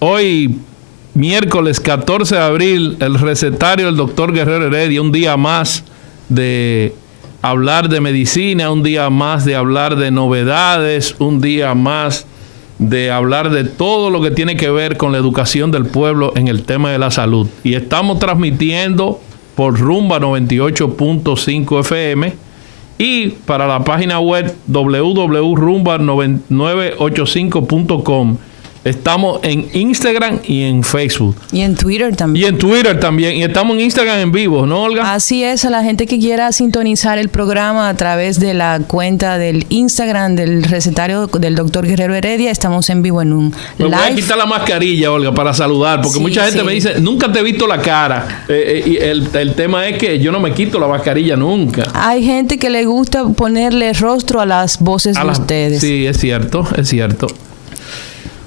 Hoy, miércoles 14 de abril, el recetario del doctor Guerrero Heredia, un día más de hablar de medicina, un día más de hablar de novedades, un día más de hablar de todo lo que tiene que ver con la educación del pueblo en el tema de la salud. Y estamos transmitiendo por Rumba 98.5 FM y para la página web www.rumba985.com. Estamos en Instagram y en Facebook. Y en Twitter también. Y estamos en Instagram en vivo, ¿no, Olga? Así es, a la gente que quiera sintonizar el programa a través de la cuenta del Instagram del recetario del doctor Guerrero Heredia, estamos en vivo en un live. Voy a quitar la mascarilla, Olga, para saludar, porque mucha gente me dice, nunca te he visto la cara. Y el tema es que yo no me quito la mascarilla nunca. Hay gente que le gusta ponerle rostro a las voces de ustedes. Sí, es cierto, es cierto.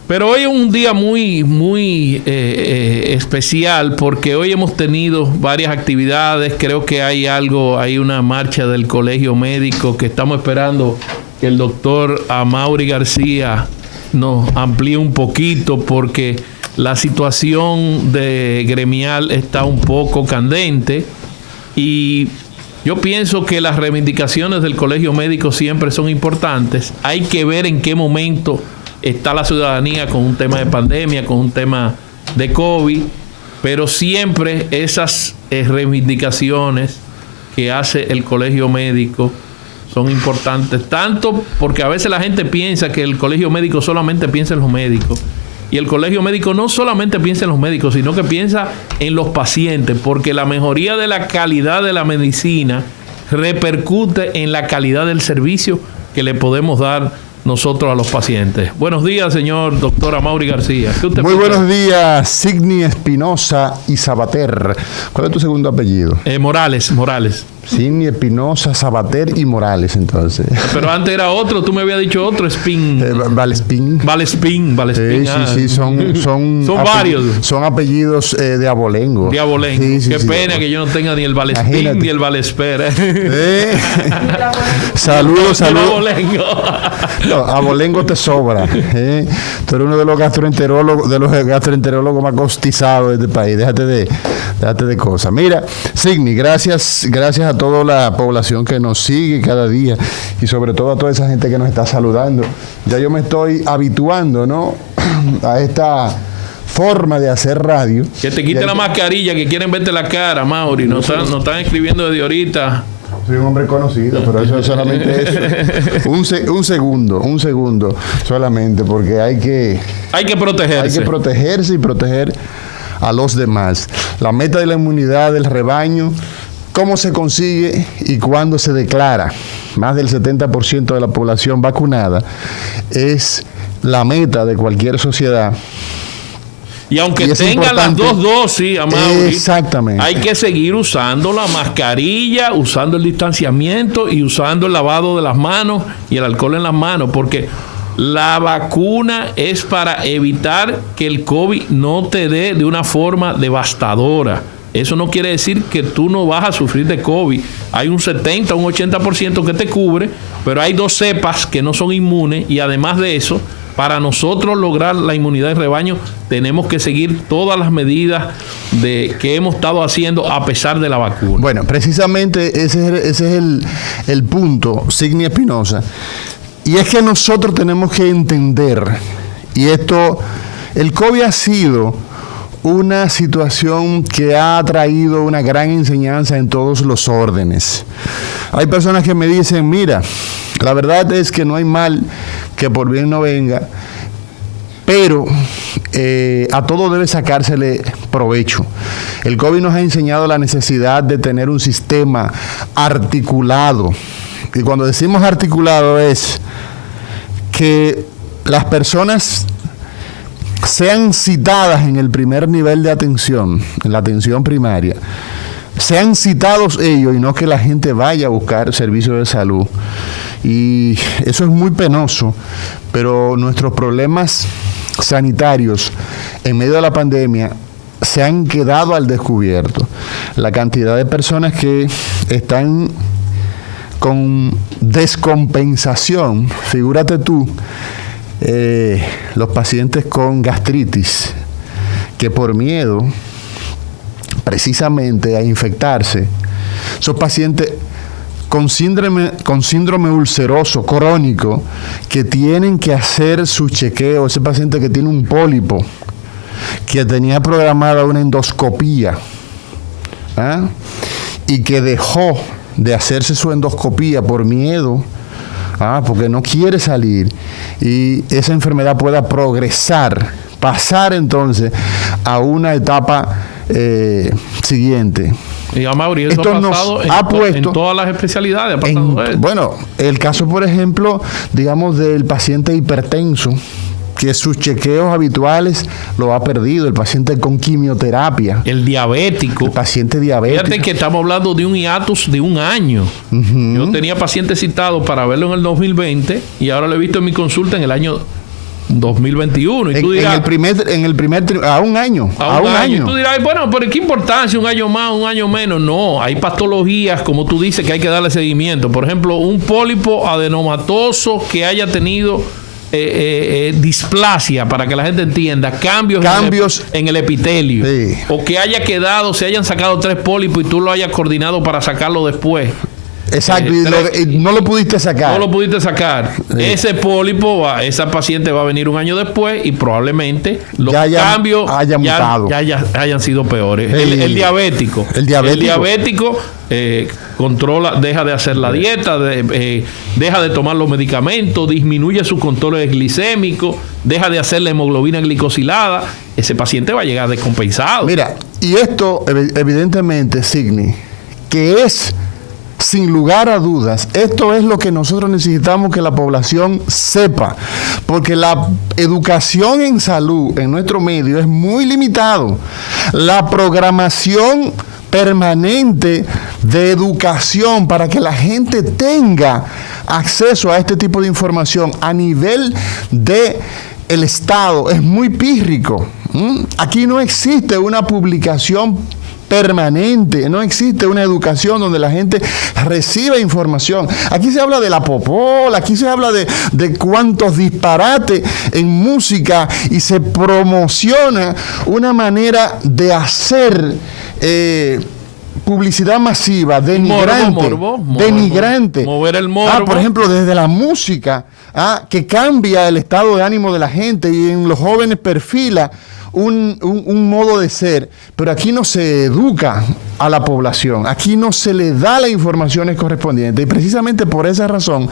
Pero hoy es un día muy especial porque hoy hemos tenido varias actividades. Creo que hay una marcha del Colegio Médico que estamos esperando que el doctor Amaury García nos amplíe un poquito porque la situación de gremial está un poco candente y yo pienso que las reivindicaciones del Colegio Médico siempre son importantes. Hay que ver en qué momento está la ciudadanía con un tema de pandemia, con un tema de COVID, pero siempre esas reivindicaciones que hace el Colegio Médico son importantes, tanto porque a veces la gente piensa que el Colegio Médico solamente piensa en los médicos, y el Colegio Médico no solamente piensa en los médicos, sino que piensa en los pacientes, porque la mejoría de la calidad de la medicina repercute en la calidad del servicio que le podemos dar nosotros a los pacientes. Buenos días, señor doctor Amaury García. Muy buenos días, Signy Espinosa y Sabater. ¿Cuál es tu segundo apellido? Morales. Signy Espinosa, Sabater y Morales, entonces. Pero antes era otro, tú me habías dicho otro, Spin. Valespín. Sí, son varios. Son apellidos de abolengo. De abolengo. Sí, Qué pena que yo no tenga ni el Valespín ni el Valesper. Saludos. Abolengo. No, abolengo te sobra. Tú eres uno de los gastroenterólogos más cotizados de este país. Déjate de cosas. Mira, Signy, gracias a toda la población que nos sigue cada día y sobre todo a toda esa gente que nos está saludando. Ya yo me estoy habituando, ¿no?, a esta forma de hacer radio. Que te quite la mascarilla, que quieren verte la cara, Mauri. Nos están escribiendo desde ahorita. Soy un hombre conocido, pero eso es solamente eso. Un segundo solamente, porque hay que protegerse. Hay que protegerse y proteger a los demás. La meta de la inmunidad del rebaño, ¿cómo se consigue y cuándo se declara más del 70% de la población vacunada? Es la meta de cualquier sociedad. Y aunque tengan las dos dosis, Amaury, exactamente, hay que seguir usando la mascarilla, usando el distanciamiento y usando el lavado de las manos y el alcohol en las manos, porque la vacuna es para evitar que el COVID no te dé de una forma devastadora. Eso no quiere decir que tú no vas a sufrir de COVID. Hay un 70, un 80% que te cubre, pero hay dos cepas que no son inmunes y además de eso, para nosotros lograr la inmunidad de rebaño, tenemos que seguir todas las medidas que hemos estado haciendo a pesar de la vacuna. Bueno, precisamente ese es el punto, Signy Espinosa. Y es que nosotros tenemos que entender, y el COVID ha sido una situación que ha traído una gran enseñanza en todos los órdenes. Hay personas que me dicen, mira, la verdad es que no hay mal que por bien no venga, pero a todo debe sacársele provecho. El COVID nos ha enseñado la necesidad de tener un sistema articulado. Y cuando decimos articulado es que las personas sean citadas en el primer nivel de atención, en la atención primaria, sean citados ellos y no que la gente vaya a buscar servicios de salud. Y eso es muy penoso, pero nuestros problemas sanitarios en medio de la pandemia se han quedado al descubierto. La cantidad de personas que están con descompensación, figúrate tú, los pacientes con gastritis, que por miedo precisamente a infectarse, esos pacientes con síndrome ulceroso crónico que tienen que hacer su chequeo, ese paciente que tiene un pólipo, que tenía programada una endoscopía, ¿ah? Y que dejó de hacerse su endoscopía por miedo, porque no quiere salir, y esa enfermedad pueda progresar, pasar entonces a una etapa siguiente. Y a Mauri, eso esto ha pasado en todas las especialidades. Bueno, el caso, por ejemplo, digamos, del paciente hipertenso, que sus chequeos habituales lo ha perdido, el paciente con quimioterapia. El diabético. El paciente diabético. Fíjate que estamos hablando de un hiatus de un año. Uh-huh. Yo tenía pacientes citados para verlo en el 2020 y ahora lo he visto en mi consulta en el año 2021. Y tú dirás, a un año. A un año. Y tú dirás, bueno, pero ¿qué importancia? Un año más, un año menos. No, hay patologías, como tú dices, que hay que darle seguimiento. Por ejemplo, un pólipo adenomatoso que haya tenido displasia, para que la gente entienda, cambios en el epitelio, sí. O que haya quedado, se hayan sacado 3 pólipos y tú lo hayas coordinado para sacarlo después. Exacto, y no lo pudiste sacar. No lo pudiste sacar. Sí. Ese pólipo, esa paciente va a venir un año después y probablemente los cambios hayan sido peores. Sí. El diabético. Controla, deja de hacer la dieta, deja de tomar los medicamentos, disminuye su control glicémico, deja de hacer la hemoglobina glicosilada. Ese paciente va a llegar descompensado. Mira, y esto evidentemente, Signy, que es, sin lugar a dudas, esto es lo que nosotros necesitamos que la población sepa, porque la educación en salud en nuestro medio es muy limitado. La programación permanente de educación para que la gente tenga acceso a este tipo de información a nivel de el Estado es muy pírrico. Aquí no existe una publicación permanente, no existe una educación donde la gente reciba información. Aquí se habla de la popola, aquí se habla de cuántos disparates en música y se promociona una manera de hacer publicidad masiva, denigrante. Mover el morbo. Por ejemplo, desde la música, que cambia el estado de ánimo de la gente y en los jóvenes perfila un modo de ser, pero aquí no se educa a la población, aquí no se le da las informaciones correspondientes, y precisamente por esa razón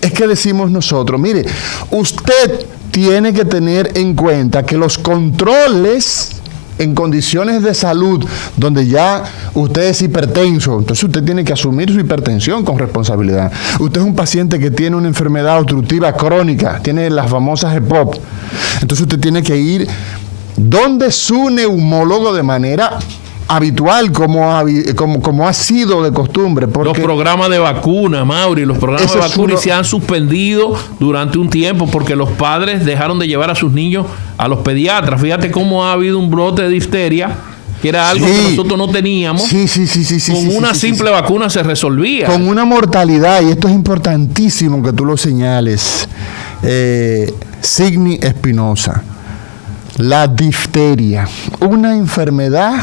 es que decimos nosotros, mire, usted tiene que tener en cuenta que los controles en condiciones de salud donde ya usted es hipertenso, entonces usted tiene que asumir su hipertensión con responsabilidad. Usted es un paciente que tiene una enfermedad obstructiva crónica, tiene las famosas EPOP, entonces usted tiene que ir donde su neumólogo de manera habitual, como ha sido de costumbre. Porque los programas de vacuna, Mauri, los programas de vacuna se han suspendido durante un tiempo porque los padres dejaron de llevar a sus niños a los pediatras. Fíjate cómo ha habido un brote de difteria, que era algo que nosotros no teníamos. Con una simple vacuna se resolvía. Con una mortalidad, y esto es importantísimo que tú lo señales, Signy Espinosa. La difteria, una enfermedad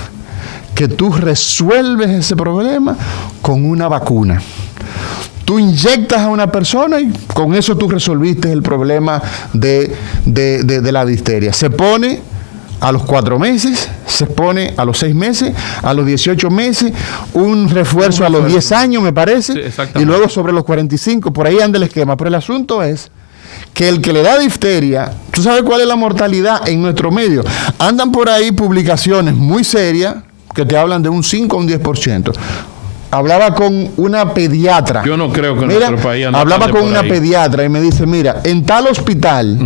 que tú resuelves ese problema con una vacuna. Tú inyectas a una persona y con eso tú resolviste el problema de la difteria. Se pone a los 4 meses, se pone a los 6 meses, a los 18 meses, un refuerzo a los 10 años, me parece, y luego sobre los 45, por ahí anda el esquema. Pero el asunto es que el que le da difteria, ¿tú sabes cuál es la mortalidad en nuestro medio? Andan por ahí publicaciones muy serias que te hablan de un 5 o un 10%. Hablaba con una pediatra. Yo no creo que en nuestro país hablaba con una pediatra y me dice, mira, en tal hospital,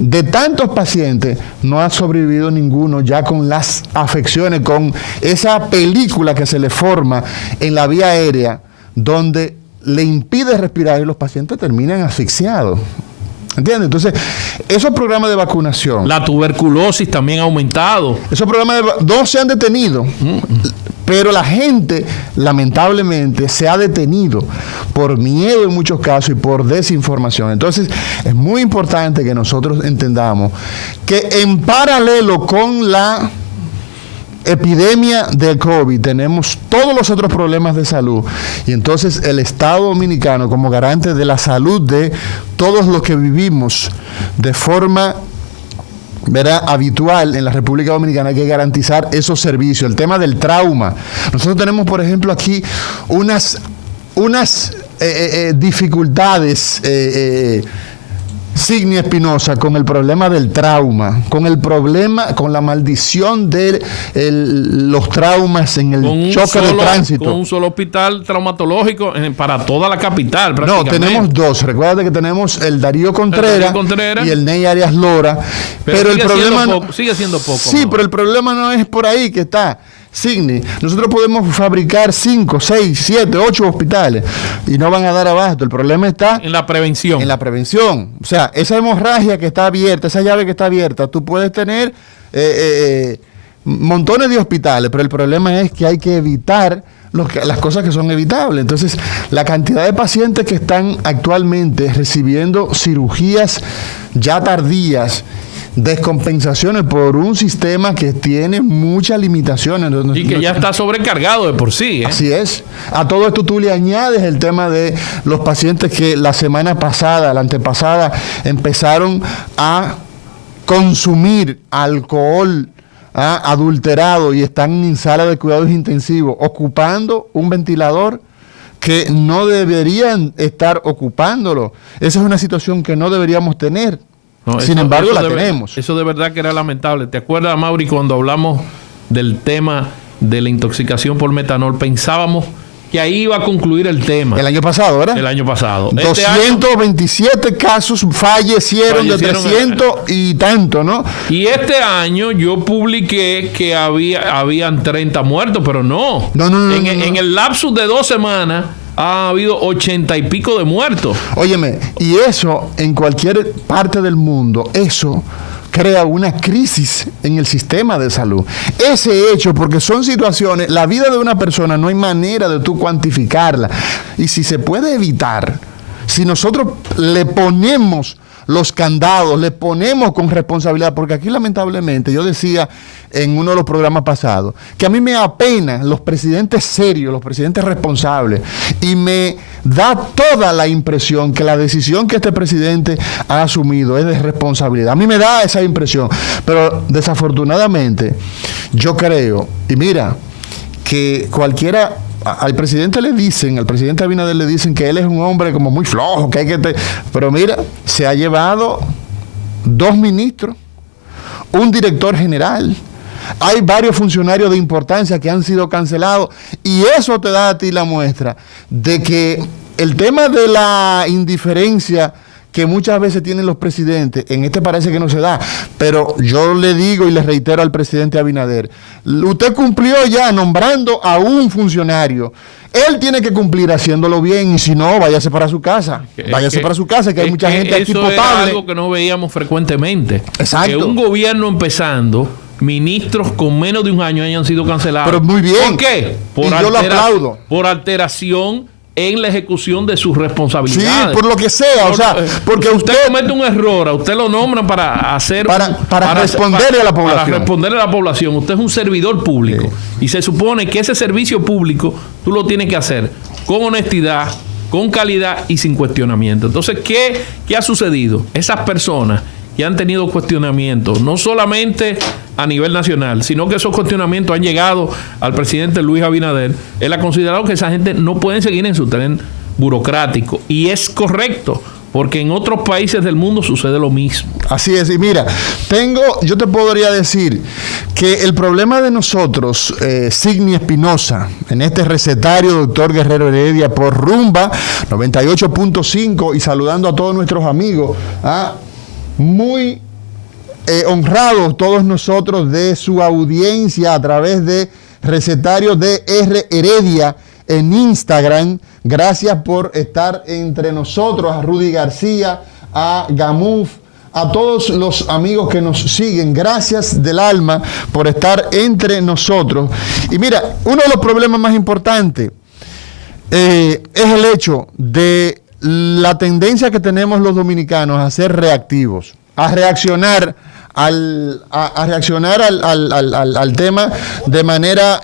de tantos pacientes, no ha sobrevivido ninguno ya con las afecciones, con esa película que se le forma en la vía aérea, donde le impide respirar y los pacientes terminan asfixiados. ¿Entiendes? Entonces, esos programas de vacunación. La tuberculosis también ha aumentado. Esos programas no se han detenido. Pero la gente, lamentablemente, se ha detenido por miedo en muchos casos y por desinformación. Entonces, es muy importante que nosotros entendamos que en paralelo con la epidemia del COVID tenemos todos los otros problemas de salud, y entonces el Estado Dominicano, como garante de la salud de todos los que vivimos de forma habitual en la República Dominicana, hay que garantizar esos servicios. El tema del trauma. Nosotros tenemos, por ejemplo, aquí unas dificultades, Signia Espinosa, con el problema del trauma, con el problema, con la maldición de los traumas en el choque de tránsito. Con un solo hospital traumatológico para toda la capital, prácticamente. No, tenemos dos. Recuerda que tenemos el Darío Contreras y el Ney Arias Lora. Pero el problema sigue siendo poco. Sí, pero el problema no es por ahí que está. Signi, nosotros podemos fabricar 5, 6, 7, 8 hospitales y no van a dar abasto. El problema está en la prevención. En la prevención. O sea, esa hemorragia que está abierta, esa llave que está abierta, tú puedes tener montones de hospitales, pero el problema es que hay que evitar las cosas que son evitables. Entonces, la cantidad de pacientes que están actualmente recibiendo cirugías ya tardías, descompensaciones por un sistema que tiene muchas limitaciones y que ya está sobrecargado de por sí, ¿eh? Así es. A todo esto tú le añades el tema de los pacientes que la semana pasada, la antepasada, empezaron a consumir alcohol adulterado y están en sala de cuidados intensivos ocupando un ventilador que no deberían estar ocupándolo. Esa es una situación que no deberíamos tener. No, sin embargo, la tenemos. Eso de verdad que era lamentable. ¿Te acuerdas, Mauri, cuando hablamos del tema de la intoxicación por metanol? Pensábamos que ahí iba a concluir el tema. El año pasado, ¿verdad? El año pasado. 227 casos fallecieron de 300 y tanto, ¿no? Y este año yo publiqué que habían 30 muertos, pero no. En el lapsus de 2 semanas ha habido 80 y pico de muertos. Óyeme, y eso en cualquier parte del mundo, eso crea una crisis en el sistema de salud. Ese hecho, porque son situaciones, la vida de una persona no hay manera de tú cuantificarla. Y si se puede evitar, si nosotros le ponemos los candados, le ponemos con responsabilidad, porque aquí lamentablemente, yo decía en uno de los programas pasados, que a mí me apena los presidentes serios, los presidentes responsables, y me da toda la impresión que la decisión que este presidente ha asumido es de responsabilidad. A mí me da esa impresión, pero desafortunadamente yo creo, y mira, que cualquiera... Al presidente Abinader le dicen que él es un hombre como muy flojo, que hay que... Pero mira, se ha llevado 2 ministros, un director general, hay varios funcionarios de importancia que han sido cancelados, y eso te da a ti la muestra de que el tema de la indiferencia que muchas veces tienen los presidentes, en este parece que no se da, pero yo le digo y le reitero al presidente Abinader, usted cumplió ya nombrando a un funcionario, él tiene que cumplir haciéndolo bien, y si no, váyase para su casa, que hay mucha gente aquí potable. Eso es algo que no veíamos frecuentemente. Exacto. Que un gobierno empezando, ministros con menos de un año hayan sido cancelados. Pero muy bien. ¿Por qué? Yo lo aplaudo. Por alteración en la ejecución de sus responsabilidades. Sí, por lo que sea, porque usted comete un error, a usted lo nombran para hacer... Para responderle a la población. Para responderle a la población. Usted es un servidor público. Sí. Y se supone que ese servicio público tú lo tienes que hacer con honestidad, con calidad y sin cuestionamiento. Entonces, ¿qué ha sucedido? Esas personas que han tenido cuestionamientos, no solamente a nivel nacional, sino que esos cuestionamientos han llegado al presidente Luis Abinader. Él ha considerado que esa gente no puede seguir en su tren burocrático. Y es correcto, porque en otros países del mundo sucede lo mismo. Así es, y mira, yo te podría decir que el problema de nosotros, Signi Espinosa, en este recetario, doctor Guerrero Heredia, por Rumba 98.5, y saludando a todos nuestros amigos, muy honrados todos nosotros de su audiencia a través de Recetario de R. Heredia en Instagram. Gracias por estar entre nosotros, a Rudy García, a Gamuf, a todos los amigos que nos siguen. Gracias del alma por estar entre nosotros. Y mira, uno de los problemas más importantes es el hecho de la tendencia que tenemos los dominicanos a ser reactivos, a reaccionar al tema de manera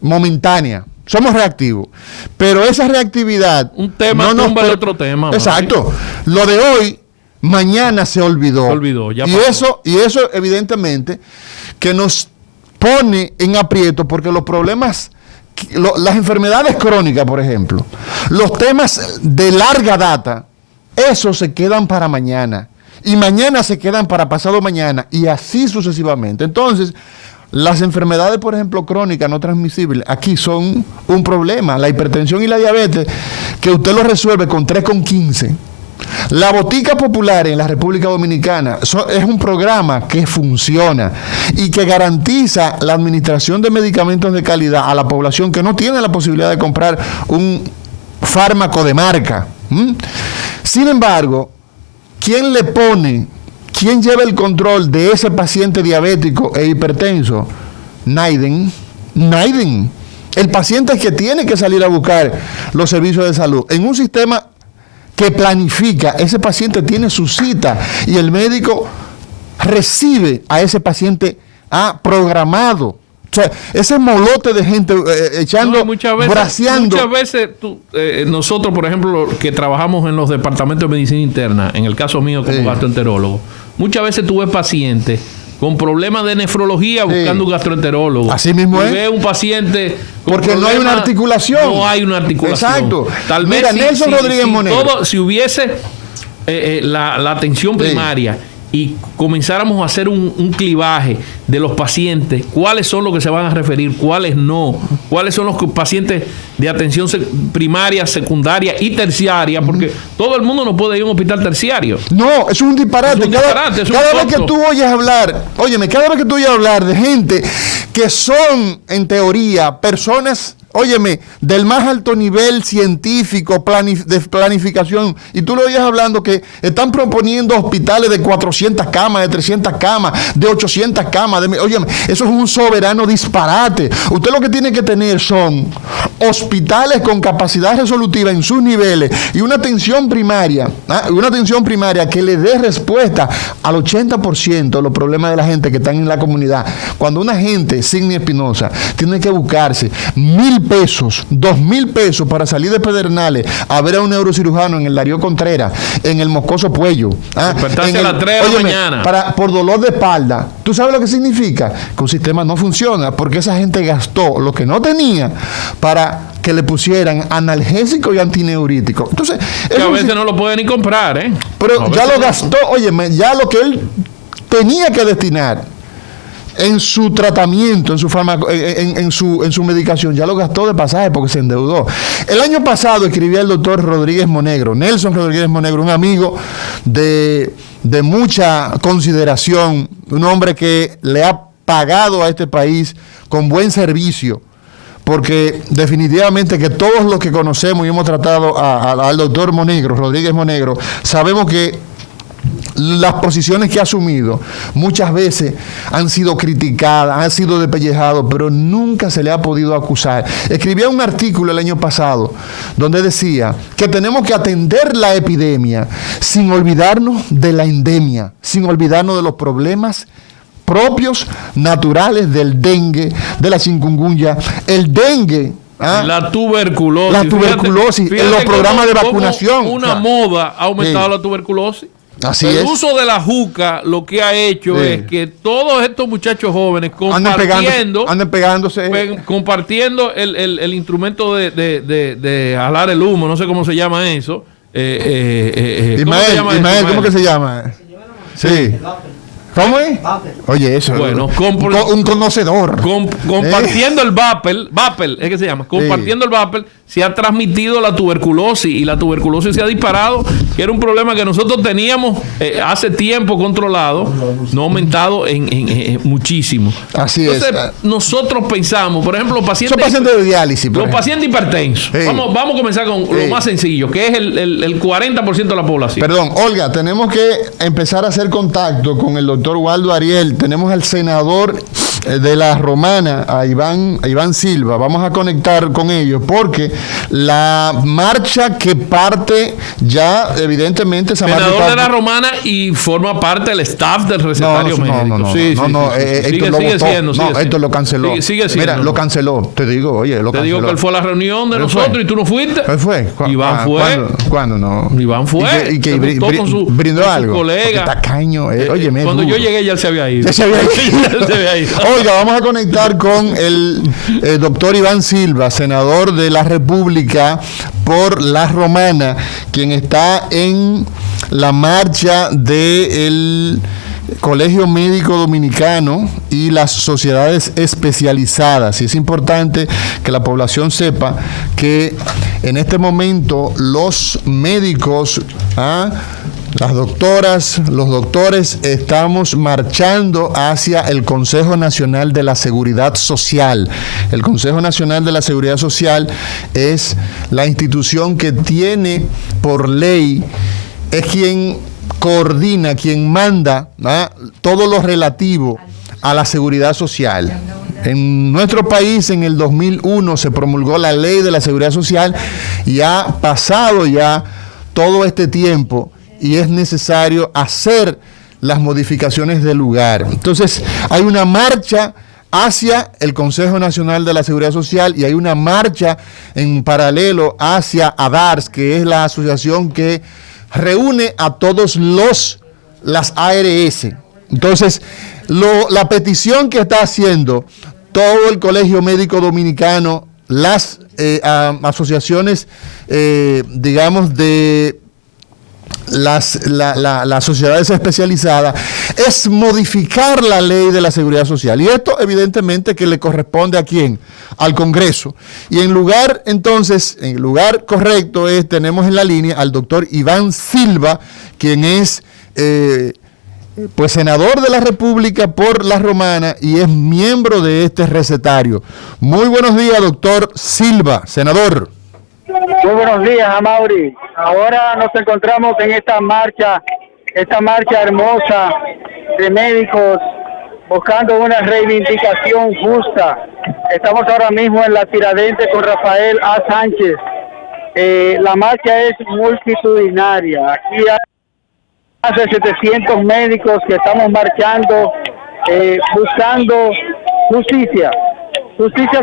momentánea. Somos reactivos, pero esa reactividad... Un tema no tumba el otro tema. Exacto. Lo de hoy, mañana se olvidó. Se olvidó, ya pasó. Y eso evidentemente que nos pone en aprieto, porque los problemas, las enfermedades crónicas, por ejemplo, los temas de larga data, esos se quedan para mañana. Y mañana se quedan para pasado mañana, y así sucesivamente. Entonces, las enfermedades, por ejemplo, crónicas no transmisibles, aquí son un problema. La hipertensión y la diabetes, que usted lo resuelve con 3,15. La botica popular en la República Dominicana es un programa que funciona y que garantiza la administración de medicamentos de calidad a la población que no tiene la posibilidad de comprar un fármaco de marca. Sin embargo, ¿quién lleva el control de ese paciente diabético e hipertenso? Naiden. El paciente que tiene que salir a buscar los servicios de salud en un sistema que planifica. Ese paciente tiene su cita y el médico recibe a ese paciente programado. O sea, ese molote de gente echando, braceando. Muchas veces nosotros, por ejemplo, que trabajamos en los departamentos de medicina interna, en el caso mío como gastroenterólogo, muchas veces tú ves pacientes con problemas de nefrología buscando un gastroenterólogo. Así mismo es. Ves un paciente porque no hay una articulación. No hay una articulación. Exacto. Tal vez mira, Nelson Rodríguez Monegro. Si hubiese la atención primaria y comenzáramos a hacer un clivaje de los pacientes, cuáles son los que se van a referir, cuáles no, cuáles son los pacientes de atención primaria, secundaria y terciaria, porque todo el mundo no puede ir a un hospital terciario. No, eso es un disparate. Cada vez que tú oyes hablar, cada vez que tú oyes hablar de gente que son, en teoría, personas, del más alto nivel científico, de planificación, y tú lo oyes hablando que están proponiendo hospitales de 400 camas, de 300 camas, de 800 camas, eso es un soberano disparate. Usted lo que tiene que tener son hospitales con capacidad resolutiva en sus niveles y una atención primaria que le dé respuesta al 80% de los problemas de la gente que están en la comunidad. Cuando una gente, Signia Espinosa, tiene que buscarse 1,000 pesos, 2,000 pesos para salir de Pedernales a ver a un neurocirujano en el Darío Contreras, en el Moscoso Puello, despertarse a las 3 de la mañana por dolor de espalda. ¿Tú sabes lo que significa? Que un sistema no funciona porque esa gente gastó lo que no tenía para que le pusieran analgésico y antineurítico. Entonces, que a veces no lo puede ni comprar, pero ya lo gastó, ya lo que él tenía que destinar en su tratamiento, en su medicación, ya lo gastó de pasaje porque se endeudó. El año pasado escribía el doctor Rodríguez Monegro, Nelson Rodríguez Monegro, un amigo de mucha consideración, un hombre que le ha pagado a este país con buen servicio, porque definitivamente que todos los que conocemos y hemos tratado al doctor Monegro, Rodríguez Monegro, sabemos que las posiciones que ha asumido muchas veces han sido criticadas, han sido despellejadas, pero nunca se le ha podido acusar. Escribía un artículo el año pasado donde decía que tenemos que atender la epidemia sin olvidarnos de la endemia, sin olvidarnos de los problemas propios, naturales del dengue, de la chikungunya. El dengue, la tuberculosis. Fíjate en los programas de vacunación. Una moda ha aumentado la tuberculosis. El uso de la juca lo que ha hecho es que todos estos muchachos jóvenes compartiendo el instrumento de jalar el humo, no sé cómo se llama eso. Ismael, ¿cómo que se llama? Sí. ¿Cómo es? Oye, eso. Bueno, un conocedor. Compartiendo el vapor, es que se llama. Compartiendo el vapor, se ha transmitido la tuberculosis y la tuberculosis se ha disparado, que era un problema que nosotros teníamos hace tiempo controlado, no ha aumentado en muchísimo. Así Entonces, es. Nosotros pensamos, por ejemplo, los pacientes... Son pacientes de diálisis. Los pacientes hipertensos. Sí. Vamos a comenzar con lo más sencillo, que es el 40% de la población. Perdón, Olga, tenemos que empezar a hacer contacto con el doctor Waldo Ariel. Tenemos al senador de la Romana, a Iván Silva. Vamos a conectar con ellos porque la marcha que parte ya, evidentemente, esa senador marcha de la Romana y forma parte del staff del recetario médico. Esto lo canceló. Sigue siendo. Mira, lo canceló. Te digo, lo canceló. Te digo que él fue a la reunión de nosotros y tú no fuiste. ¿Él fue? Iván fue. ¿Cuándo no? Iván fue. Y que brindó algo. Colega. Tacaño. Cuando yo llegué ya él se había ido. Oiga, vamos a conectar con el doctor Iván Silva, senador de la República por la Romana, quien está en la marcha del Colegio Médico Dominicano y las sociedades especializadas. Y es importante que la población sepa que en este momento los médicos, las doctoras, los doctores, estamos marchando hacia el Consejo Nacional de la Seguridad Social. El Consejo Nacional de la Seguridad Social es la institución que tiene por ley, es quien coordina, quien manda todo lo relativo a la seguridad social. En nuestro país, en el 2001, se promulgó la Ley de la Seguridad Social y ha pasado ya todo este tiempo y es necesario hacer las modificaciones del lugar. Entonces, hay una marcha hacia el Consejo Nacional de la Seguridad Social y hay una marcha en paralelo hacia ADARS, que es la asociación que reúne a todos las ARS. Entonces, la petición que está haciendo todo el Colegio Médico Dominicano, las asociaciones, digamos, de las sociedades especializadas, es modificar la ley de la seguridad social. Y esto, evidentemente, que le corresponde ¿a quién? Al Congreso. Y en lugar correcto tenemos en la línea al doctor Iván Silva, quien es senador de la República por la Romana y es miembro de este recetario. Muy buenos días, doctor Silva, senador. Muy buenos días, Amaury. Ahora nos encontramos en esta marcha hermosa de médicos buscando una reivindicación justa. Estamos ahora mismo en la Tiradentes con Rafael A. Sánchez. La marcha es multitudinaria. Aquí hay más de 700 médicos que estamos marchando buscando justicia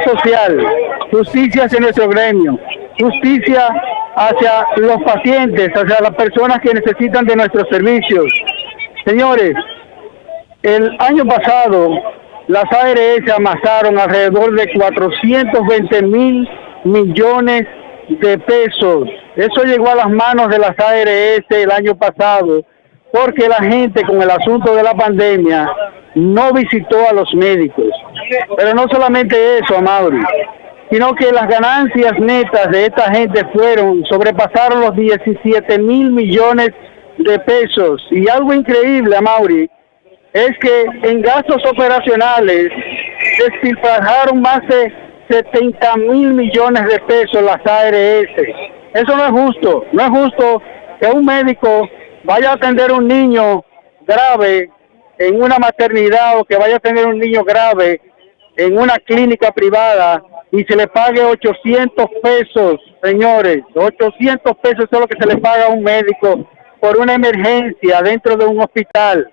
social, justicia hacia nuestro gremio, justicia hacia los pacientes, hacia las personas que necesitan de nuestros servicios. Señores, el año pasado las ARS amasaron alrededor de 420,000 millones de pesos. Eso llegó a las manos de las ARS el año pasado, porque la gente con el asunto de la pandemia no visitó a los médicos. Pero no solamente eso, Amaury, sino que las ganancias netas de esta gente sobrepasaron los 17,000 millones de pesos. Y algo increíble, Amaury, es que en gastos operacionales despilfarraron más de 70,000 millones de pesos las ARS. Eso no es justo. No es justo que un médico vaya a atender a un niño grave en una maternidad o que vaya a atender un niño grave en una clínica privada y se le pague 800 pesos, señores. 800 pesos es lo que se le paga a un médico por una emergencia dentro de un hospital.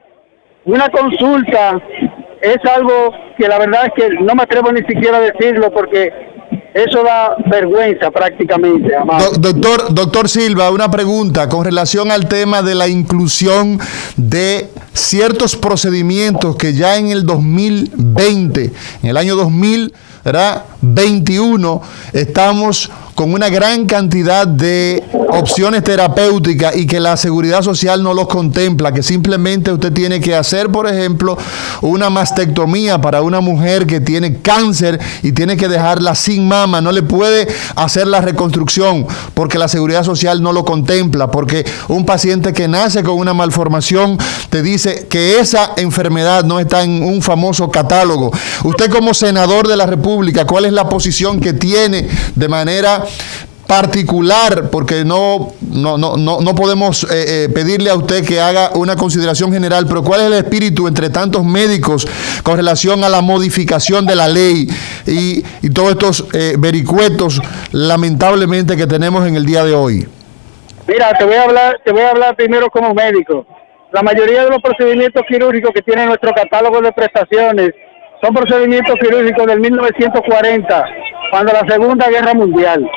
Una consulta es algo que la verdad es que no me atrevo ni siquiera a decirlo porque eso da vergüenza prácticamente. Doctor Silva, una pregunta con relación al tema de la inclusión de ciertos procedimientos que ya en el 2020, en el año 2021, estamos con una gran cantidad de opciones terapéuticas y que la seguridad social no los contempla, que simplemente usted tiene que hacer, por ejemplo, una mastectomía para una mujer que tiene cáncer y tiene que dejarla sin mama, no le puede hacer la reconstrucción porque la seguridad social no lo contempla, porque un paciente que nace con una malformación te dice que esa enfermedad no está en un famoso catálogo. Usted como senador de la República, ¿cuál es la posición que tiene de manera particular? Porque no podemos pedirle a usted que haga una consideración general, pero ¿cuál es el espíritu entre tantos médicos con relación a la modificación de la ley y todos estos vericuetos lamentablemente que tenemos en el día de hoy? Mira, te voy a hablar primero como médico. La mayoría de los procedimientos quirúrgicos que tiene nuestro catálogo de prestaciones son procedimientos quirúrgicos del 1940, cuando la Segunda Guerra Mundial.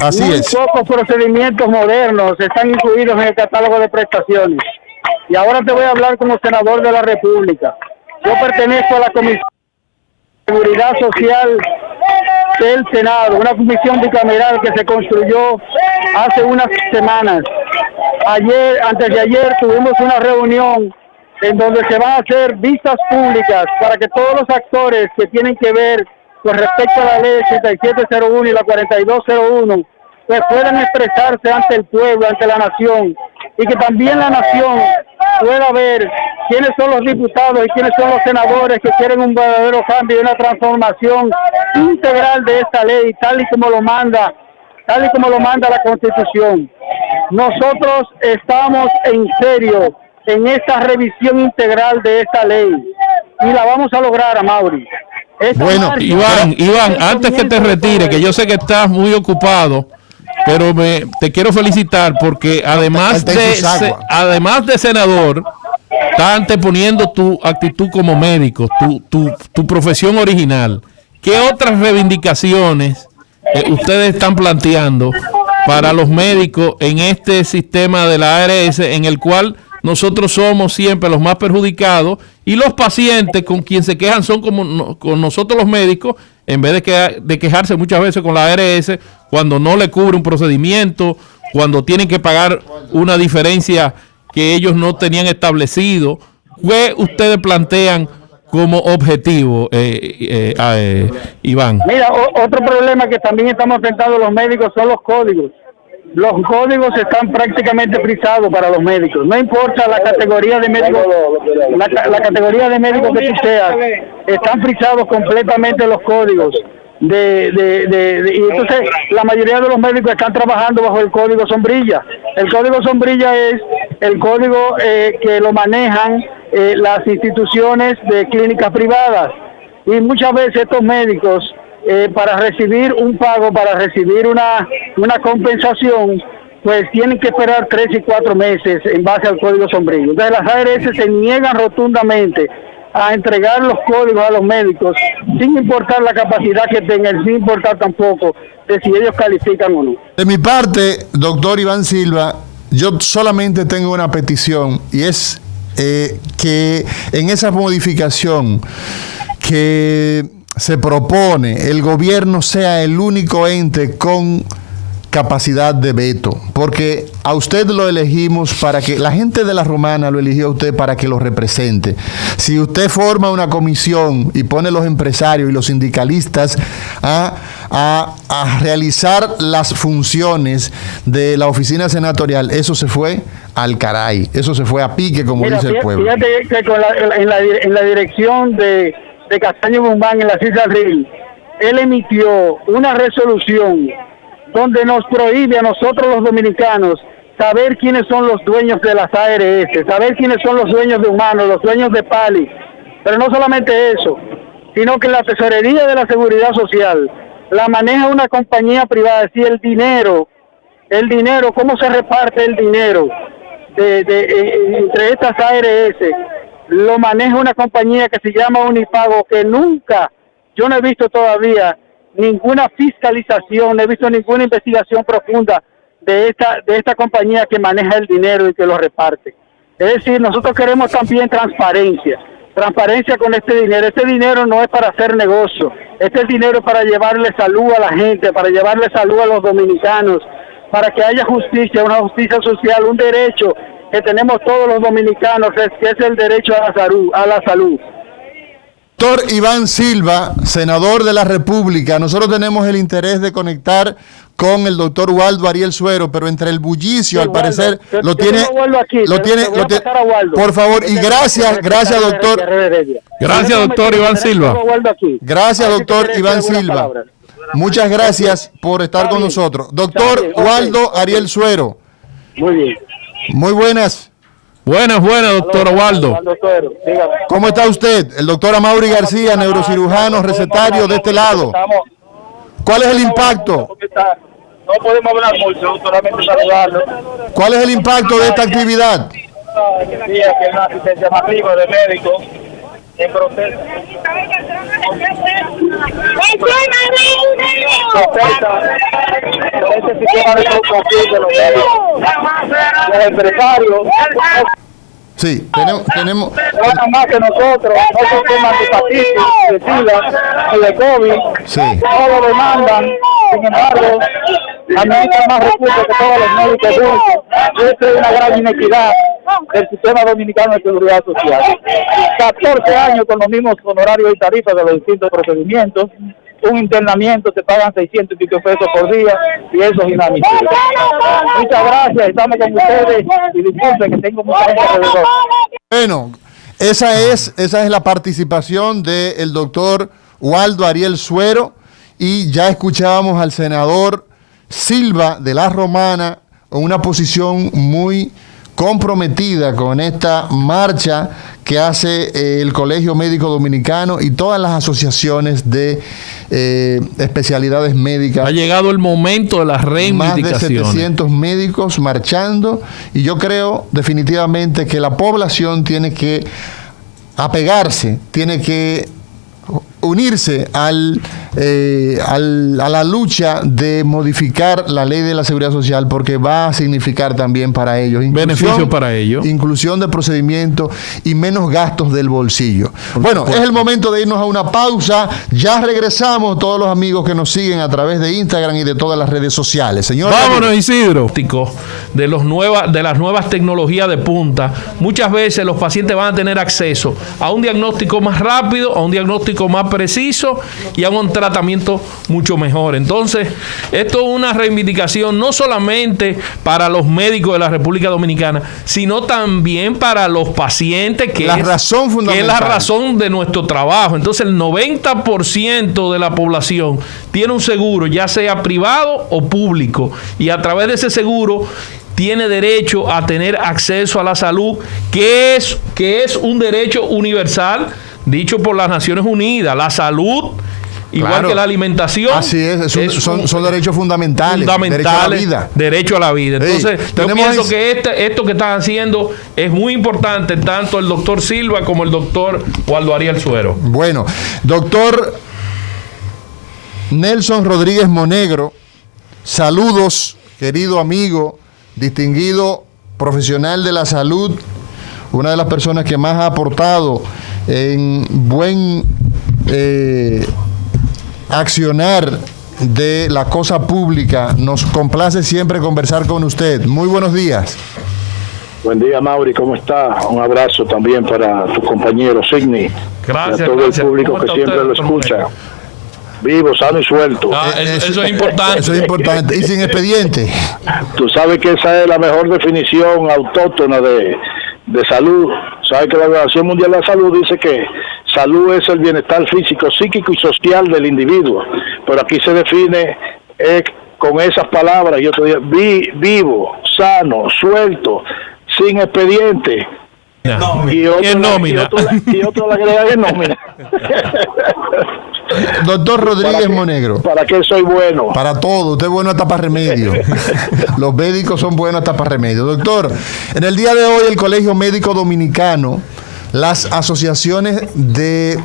Así es. Muy pocos procedimientos modernos están incluidos en el catálogo de prestaciones. Y ahora te voy a hablar como senador de la República. Yo pertenezco a la Comisión de Seguridad Social del Senado, una comisión bicameral que se construyó hace unas semanas. Antes de ayer tuvimos una reunión en donde se van a hacer vistas públicas para que todos los actores que tienen que ver con respecto a la ley 8701 y la 4201, pues puedan expresarse ante el pueblo, ante la nación, y que también la nación pueda ver quiénes son los diputados y quiénes son los senadores que quieren un verdadero cambio y una transformación integral de esta ley, tal y como lo manda la Constitución. Nosotros estamos en serio en esta revisión integral de esta ley y la vamos a lograr, Amaury. Bueno, Iván, antes que te retire, que yo sé que estás muy ocupado, pero te quiero felicitar porque además de senador, estás anteponiendo tu actitud como médico, tu profesión original. ¿Qué otras reivindicaciones ustedes están planteando para los médicos en este sistema de la ARS en el cual nosotros somos siempre los más perjudicados y los pacientes con quien se quejan son con nosotros los médicos, en vez de quejarse muchas veces con la ARS cuando no le cubre un procedimiento, cuando tienen que pagar una diferencia que ellos no tenían establecido? ¿Qué ustedes plantean como objetivo, Iván? Mira, otro problema que también estamos enfrentando los médicos son los códigos. Los códigos están prácticamente frisados para los médicos. No importa la categoría de médico, la categoría de médico que tú seas, están frisados completamente los códigos. Y entonces la mayoría de los médicos están trabajando bajo el código sombrilla. El código sombrilla es el código que lo manejan las instituciones de clínicas privadas. Y muchas veces estos médicos, para recibir un pago, para recibir una compensación, pues tienen que esperar 3 y 4 meses en base al código sombrilla. Entonces las ARS se niegan rotundamente a entregar los códigos a los médicos sin importar la capacidad que tengan, sin importar tampoco de si ellos califican o no. De mi parte, doctor Iván Silva, yo solamente tengo una petición y es que en esa modificación que se propone, el gobierno sea el único ente con capacidad de veto, porque a usted lo elegimos para que, la gente de la Romana lo eligió a usted para que lo represente. Si usted forma una comisión y pone los empresarios y los sindicalistas a realizar las funciones de la oficina senatorial, eso se fue al caray, eso se fue a pique, como dice el pueblo. Fíjate que en la dirección de Castaño Guzmán en la Cisa Ril, él emitió una resolución donde nos prohíbe a nosotros los dominicanos saber quiénes son los dueños de las ARS, saber quiénes son los dueños de Humanos, los dueños de Pali. Pero no solamente eso, sino que la tesorería de la Seguridad Social la maneja una compañía privada. Es decir, el dinero, cómo se reparte el dinero entre estas ARS, lo maneja una compañía que se llama Unipago, que nunca, yo no he visto todavía ninguna fiscalización, no he visto ninguna investigación profunda de esta compañía que maneja el dinero y que lo reparte. Es decir, nosotros queremos también transparencia con este dinero. Este dinero no es para hacer negocio, este dinero es para llevarle salud a la gente, para llevarle salud a los dominicanos, para que haya justicia, una justicia social, un derecho que tenemos todos los dominicanos, que es el derecho a la salud. Doctor Iván Silva, senador de la República, nosotros tenemos el interés de conectar con el doctor Waldo Ariel Suero, pero entre el bullicio, al parecer, lo tiene. Por favor, y gracias, doctor. Gracias, doctor Iván Silva. Gracias, doctor Iván Silva. Muchas gracias por estar con nosotros. Doctor Waldo Ariel Suero. Muy bien. Muy buenas. Buenas, doctor Waldo. ¿Cómo está usted? El doctor Amaury García, neurocirujano, recetario de este lado. ¿Cuál es el impacto? No podemos hablar mucho, solamente saludarlo. ¿Cuál es el impacto de esta actividad? Sí, que es una asistencia masiva de médicos en proceso. Este sistema de conflicto de los médicos, los empresarios. Sí, tenemos Ganan más que nosotros, no se toman de hepatitis, de SIDA y de COVID. Sí. Todos lo demandan, sin embargo, administran más recursos que todos los médicos juntos. Esta es una gran inequidad del sistema dominicano de seguridad social. 14 años con los mismos honorarios y tarifas de los distintos procedimientos. Un internamiento te pagan 600 y pico pesos por día y eso es inadmisible. Muchas gracias, estamos con ustedes y disculpen que tengo mucha gente alrededor. Bueno, esa es la participación del doctor Waldo Ariel Suero, y ya escuchábamos al senador Silva de la Romana con una posición muy comprometida con esta marcha que hace el Colegio Médico Dominicano y todas las asociaciones de especialidades médicas. Ha llegado el momento de las reivindicaciones. Más de 700 médicos marchando, y yo creo definitivamente que la población tiene que apegarse, tiene que unirse a la lucha de modificar la ley de la seguridad social, porque va a significar también para ellos beneficio para ellos, inclusión de procedimientos y menos gastos del bolsillo. Bueno, es el momento de irnos a una pausa. Ya regresamos, todos los amigos que nos siguen a través de Instagram y de todas las redes sociales. Señor, vámonos, Isidro. De las nuevas tecnologías de punta, muchas veces los pacientes van a tener acceso a un diagnóstico más rápido, a un diagnóstico más preciso y a un tratamiento mucho mejor. Entonces, esto es una reivindicación no solamente para los médicos de la República Dominicana, sino también para los pacientes, que es la razón de nuestro trabajo. Entonces, el 90% de la población tiene un seguro, ya sea privado o público, y a través de ese seguro tiene derecho a tener acceso a la salud, que es un derecho universal dicho por las Naciones Unidas. La salud, igual que la alimentación. Así es, son derechos fundamentales. Derecho a la vida. Derecho a la vida. Entonces, yo pienso que esto que están haciendo es muy importante, tanto el doctor Silva como el doctor Waldo Ariel Suero. Bueno, doctor Nelson Rodríguez Monegro, saludos, querido amigo, distinguido profesional de la salud, una de las personas que más ha aportado en buen accionar de la cosa pública. Nos complace siempre conversar con usted. Muy buenos días. Buen día, Mauri, ¿cómo está? Un abrazo también para tu compañero Sidney. Gracias. Y a todo el público que siempre lo escucha. Vivo, sano y suelto. Eso es importante. Eso es importante. Y sin expediente. Tú sabes que esa es la mejor definición autóctona de salud. Sabes que la Organización Mundial de la Salud dice que salud es el bienestar físico, psíquico y social del individuo. Pero aquí se define con esas palabras. Yo te digo, vivo, sano, suelto, sin expediente. Y otro le agrega en nómina. Doctor Rodríguez Monegro. ¿Para qué soy bueno? Para todo. Usted es bueno hasta para remedio. Los médicos son buenos hasta para remedio. Doctor, en el día de hoy el Colegio Médico Dominicano, las asociaciones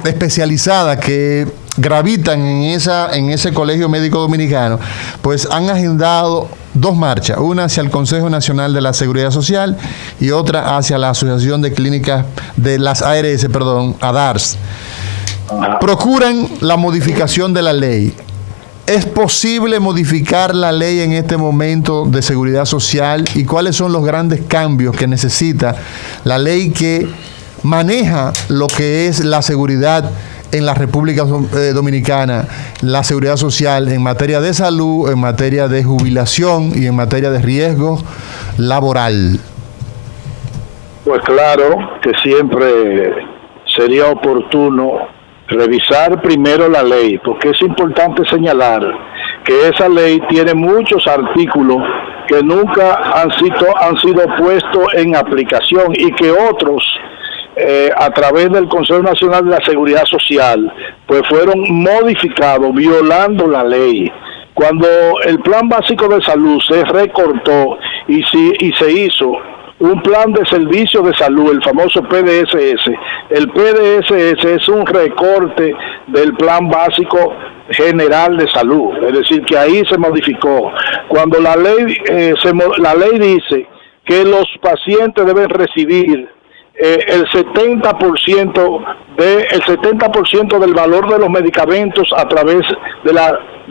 especializadas que gravitan en ese Colegio Médico Dominicano, pues han agendado dos marchas, una hacia el Consejo Nacional de la Seguridad Social y otra hacia la Asociación de Clínicas de las ARS, ADARS. Procuran la modificación de la ley. ¿Es posible modificar la ley en este momento de seguridad social? ¿Y cuáles son los grandes cambios que necesita la ley que maneja lo que es la seguridad en la República Dominicana, la seguridad social en materia de salud, en materia de jubilación y en materia de riesgo laboral? Pues claro que siempre sería oportuno revisar primero la ley, porque es importante señalar que esa ley tiene muchos artículos que nunca han sido puestos en aplicación y que otros a través del Consejo Nacional de la Seguridad Social pues fueron modificados violando la ley. Cuando el Plan Básico de Salud se recortó y se hizo un plan de servicio de salud, el famoso PDSS. El PDSS es un recorte del Plan Básico General de Salud, es decir, que ahí se modificó. Cuando la ley dice que los pacientes deben recibir el 70% del valor de los medicamentos a través de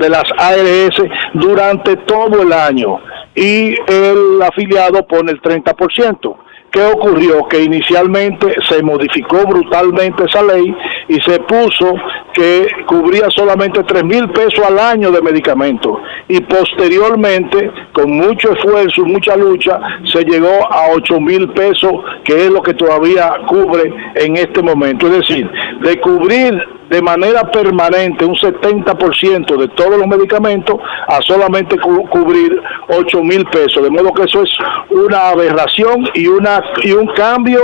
las ARS durante todo el año, y el afiliado pone el 30%. ¿Qué ocurrió? Que inicialmente se modificó brutalmente esa ley y se puso que cubría solamente 3,000 pesos al año de medicamentos, y posteriormente, con mucho esfuerzo y mucha lucha, se llegó a 8,000 pesos, que es lo que todavía cubre en este momento. Es decir, de cubrir de manera permanente un 70% de todos los medicamentos a solamente cubrir 8,000 pesos. De modo que eso es una aberración y un cambio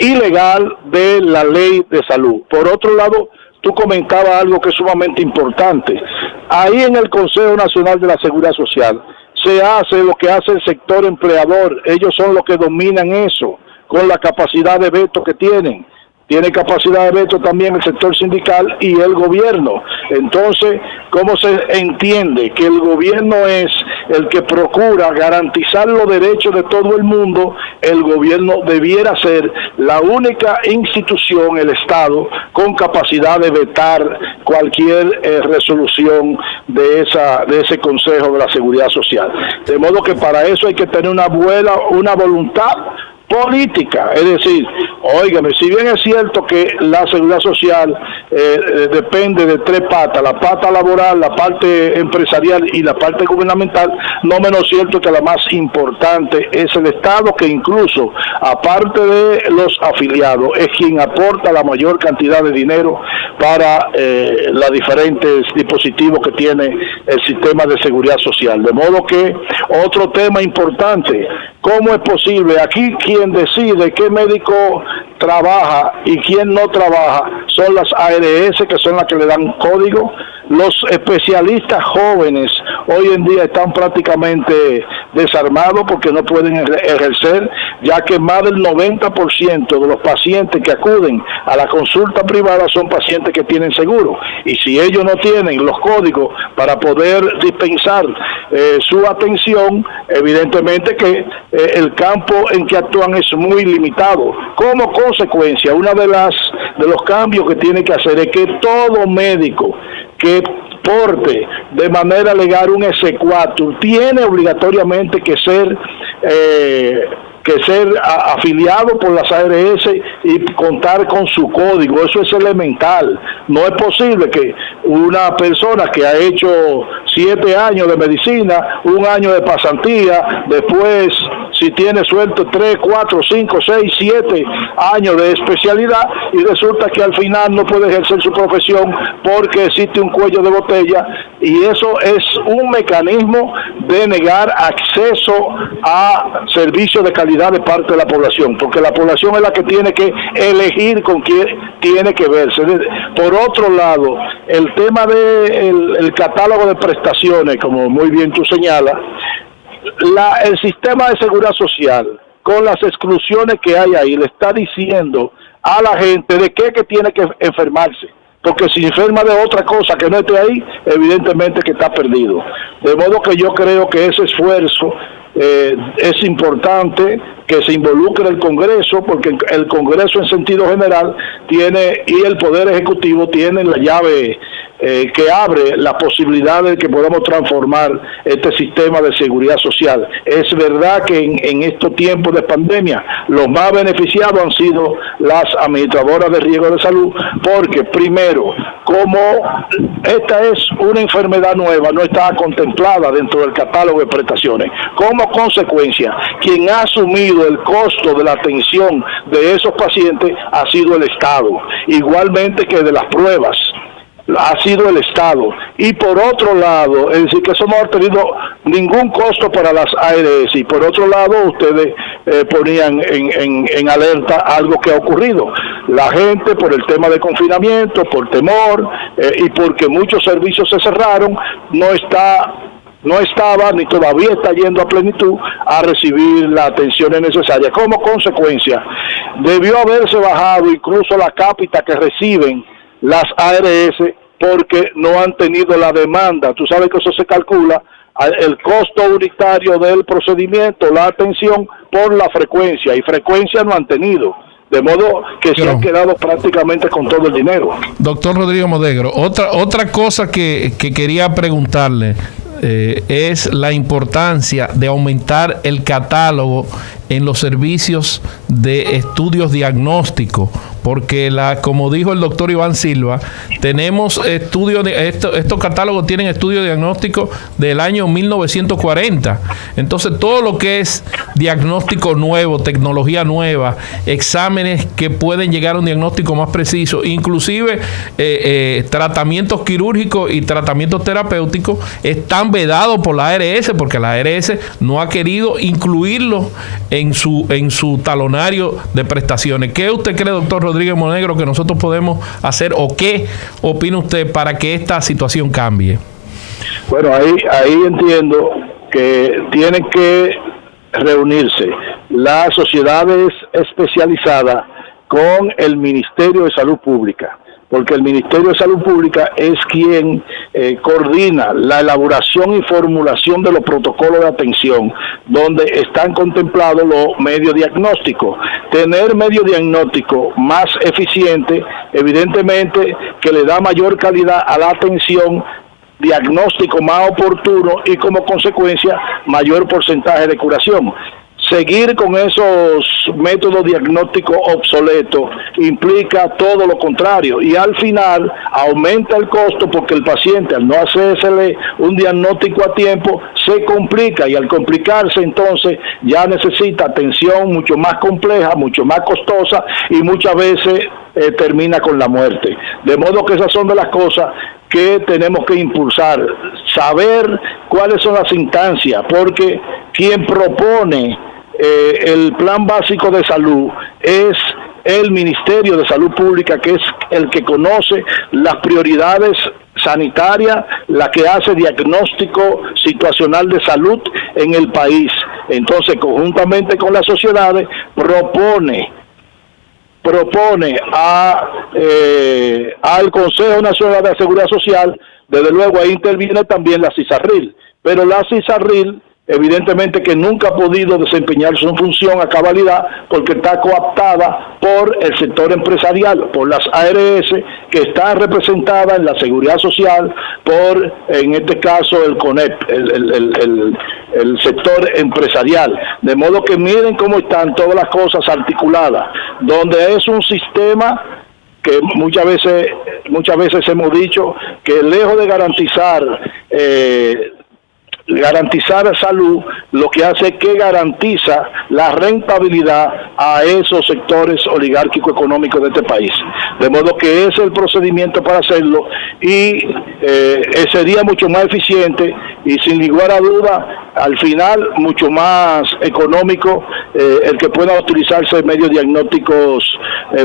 ilegal de la ley de salud. Por otro lado, tú comentabas algo que es sumamente importante. Ahí en el Consejo Nacional de la Seguridad Social se hace lo que hace el sector empleador. Ellos son los que dominan eso, con la capacidad de veto que tienen. Tiene capacidad de veto también el sector sindical y el gobierno. Entonces, ¿cómo se entiende que el gobierno es el que procura garantizar los derechos de todo el mundo? El gobierno debiera ser la única institución, el Estado, con capacidad de vetar cualquier resolución de ese Consejo de la Seguridad Social. De modo que para eso hay que tener una voluntad política. Es decir, óigame, si bien es cierto que la seguridad social depende de tres patas, la pata laboral, la parte empresarial y la parte gubernamental, no menos cierto que la más importante es el Estado, que incluso, aparte de los afiliados, es quien aporta la mayor cantidad de dinero para los diferentes dispositivos que tiene el sistema de seguridad social. De modo que, otro tema importante, ¿cómo es posible? Aquí quien decide qué médico trabaja y quién no trabaja son las ARS, que son las que le dan código. Los especialistas jóvenes hoy en día están prácticamente desarmados porque no pueden ejercer, ya que más del 90% de los pacientes que acuden a la consulta privada son pacientes que tienen seguro, y si ellos no tienen los códigos para poder dispensar su atención, evidentemente que el campo en que actúan es muy limitado. Como consecuencia, uno de los cambios que tiene que hacer es que todo médico que porte de manera legal un exequatur tiene obligatoriamente que ser afiliado por las ARS y contar con su código. Eso es elemental. No es posible que una persona que ha hecho 7 años de medicina, 1 año de pasantía, después, si tiene suerte, 3, 4, 5, 6, 7 años de especialidad, y resulta que al final no puede ejercer su profesión porque existe un cuello de botella, y eso es un mecanismo de negar acceso a servicios de calidad de parte de la población, porque la población es la que tiene que elegir con quién tiene que verse. Por otro lado, el tema del catálogo de prestaciones, como muy bien tú señalas, el sistema de seguridad social, con las exclusiones que hay ahí, le está diciendo a la gente de qué que tiene que enfermarse. porque si enferma de otra cosa que no esté ahí, evidentemente que está perdido. De modo que yo creo que ese esfuerzo es importante que se involucre el Congreso, porque el Congreso en sentido general tiene, y el Poder Ejecutivo tienen la llave que abre la posibilidad de que podamos transformar este sistema de seguridad social. Es verdad que en estos tiempos de pandemia los más beneficiados han sido las administradoras de riesgo de salud, porque primero, como esta es una enfermedad nueva, no está contemplada dentro del catálogo de prestaciones. Como consecuencia, quien ha asumido el costo de la atención de esos pacientes ha sido el Estado, igualmente que de las pruebas ha sido el Estado. Y por otro lado, es decir, que eso no ha tenido ningún costo para las ARS, y por otro lado ustedes ponían en alerta algo que ha ocurrido. La gente, por el tema de confinamiento, por temor y porque muchos servicios se cerraron, no estaba ni todavía está yendo a plenitud a recibir las atenciones necesarias. Como consecuencia, debió haberse bajado incluso la cápita que reciben las ARS, porque no han tenido la demanda. Tú sabes que eso se calcula el costo unitario del procedimiento, la atención, por la frecuencia, y frecuencia no han tenido, de modo que se han quedado prácticamente con todo el dinero. Doctor Rodríguez Monegro, otra cosa que quería preguntarle es la importancia de aumentar el catálogo en los servicios de estudios diagnósticos, porque como dijo el doctor Iván Silva, tenemos estos catálogos tienen estudios diagnósticos del año 1940. Entonces todo lo que es diagnóstico nuevo, tecnología nueva, exámenes que pueden llegar a un diagnóstico más preciso, inclusive tratamientos quirúrgicos y tratamientos terapéuticos, están vedados por la ARS, porque la ARS no ha querido incluirlos en su talonario de prestaciones. ¿Qué usted cree, doctor Rodríguez Monegro, que nosotros podemos hacer, o qué opina usted para que esta situación cambie? Bueno, ahí entiendo que tienen que reunirse las sociedades especializadas con el Ministerio de Salud Pública, porque el Ministerio de Salud Pública es quien coordina la elaboración y formulación de los protocolos de atención, donde están contemplados los medios diagnósticos. Tener medios diagnósticos más eficientes, evidentemente que le da mayor calidad a la atención, diagnóstico más oportuno y como consecuencia mayor porcentaje de curación. Seguir con esos métodos diagnósticos obsoletos implica todo lo contrario, y al final aumenta el costo, porque el paciente, al no hacérsele un diagnóstico a tiempo, se complica, y al complicarse entonces ya necesita atención mucho más compleja, mucho más costosa, y muchas veces termina con la muerte. De modo que esas son de las cosas que tenemos que impulsar, saber cuáles son las instancias, porque quien propone el plan básico de salud es el Ministerio de Salud Pública, que es el que conoce las prioridades sanitarias, la que hace diagnóstico situacional de salud en el país. Entonces, conjuntamente con las sociedades, propone al Consejo Nacional de Seguridad Social. Desde luego ahí interviene también la CISARRIL, pero la CISARRIL evidentemente que nunca ha podido desempeñar su función a cabalidad, porque está cooptada por el sector empresarial, por las ARS, que están representadas en la Seguridad Social, por, en este caso, el CONEP, el sector empresarial. De modo que miren cómo están todas las cosas articuladas, donde es un sistema que muchas veces hemos dicho que lejos de garantizar salud, lo que hace es que garantiza la rentabilidad a esos sectores oligárquicos económicos de este país. De modo que ese es el procedimiento para hacerlo, y sería mucho más eficiente y sin lugar a duda, al final, mucho más económico el que puedan utilizarse medios diagnósticos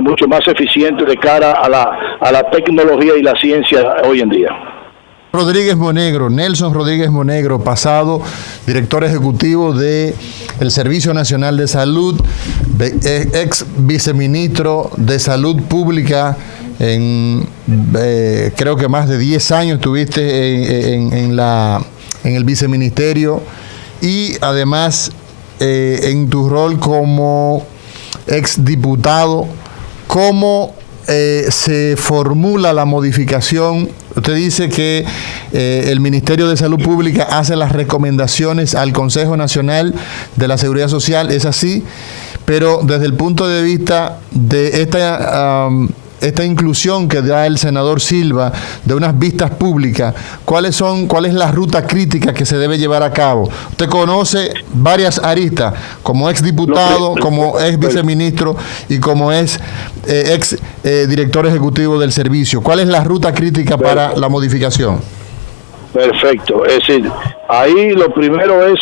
mucho más eficientes de cara a la tecnología y la ciencia hoy en día. Rodríguez Monegro, Nelson Rodríguez Monegro, pasado director ejecutivo del Servicio Nacional de Salud, ex viceministro de Salud Pública creo que más de 10 años estuviste en el viceministerio y además en tu rol como exdiputado. ¿Cómo se formula la modificación? Usted dice que el Ministerio de Salud Pública hace las recomendaciones al Consejo Nacional de la Seguridad Social, ¿es así? Pero desde el punto de vista de esta inclusión que da el senador Silva de unas vistas públicas, ¿cuál es la ruta crítica que se debe llevar a cabo? Usted conoce varias aristas, como exdiputado, como ex viceministro y como ex director ejecutivo del servicio. ¿Cuál es la ruta crítica para la modificación? Perfecto. Es decir, ahí lo primero es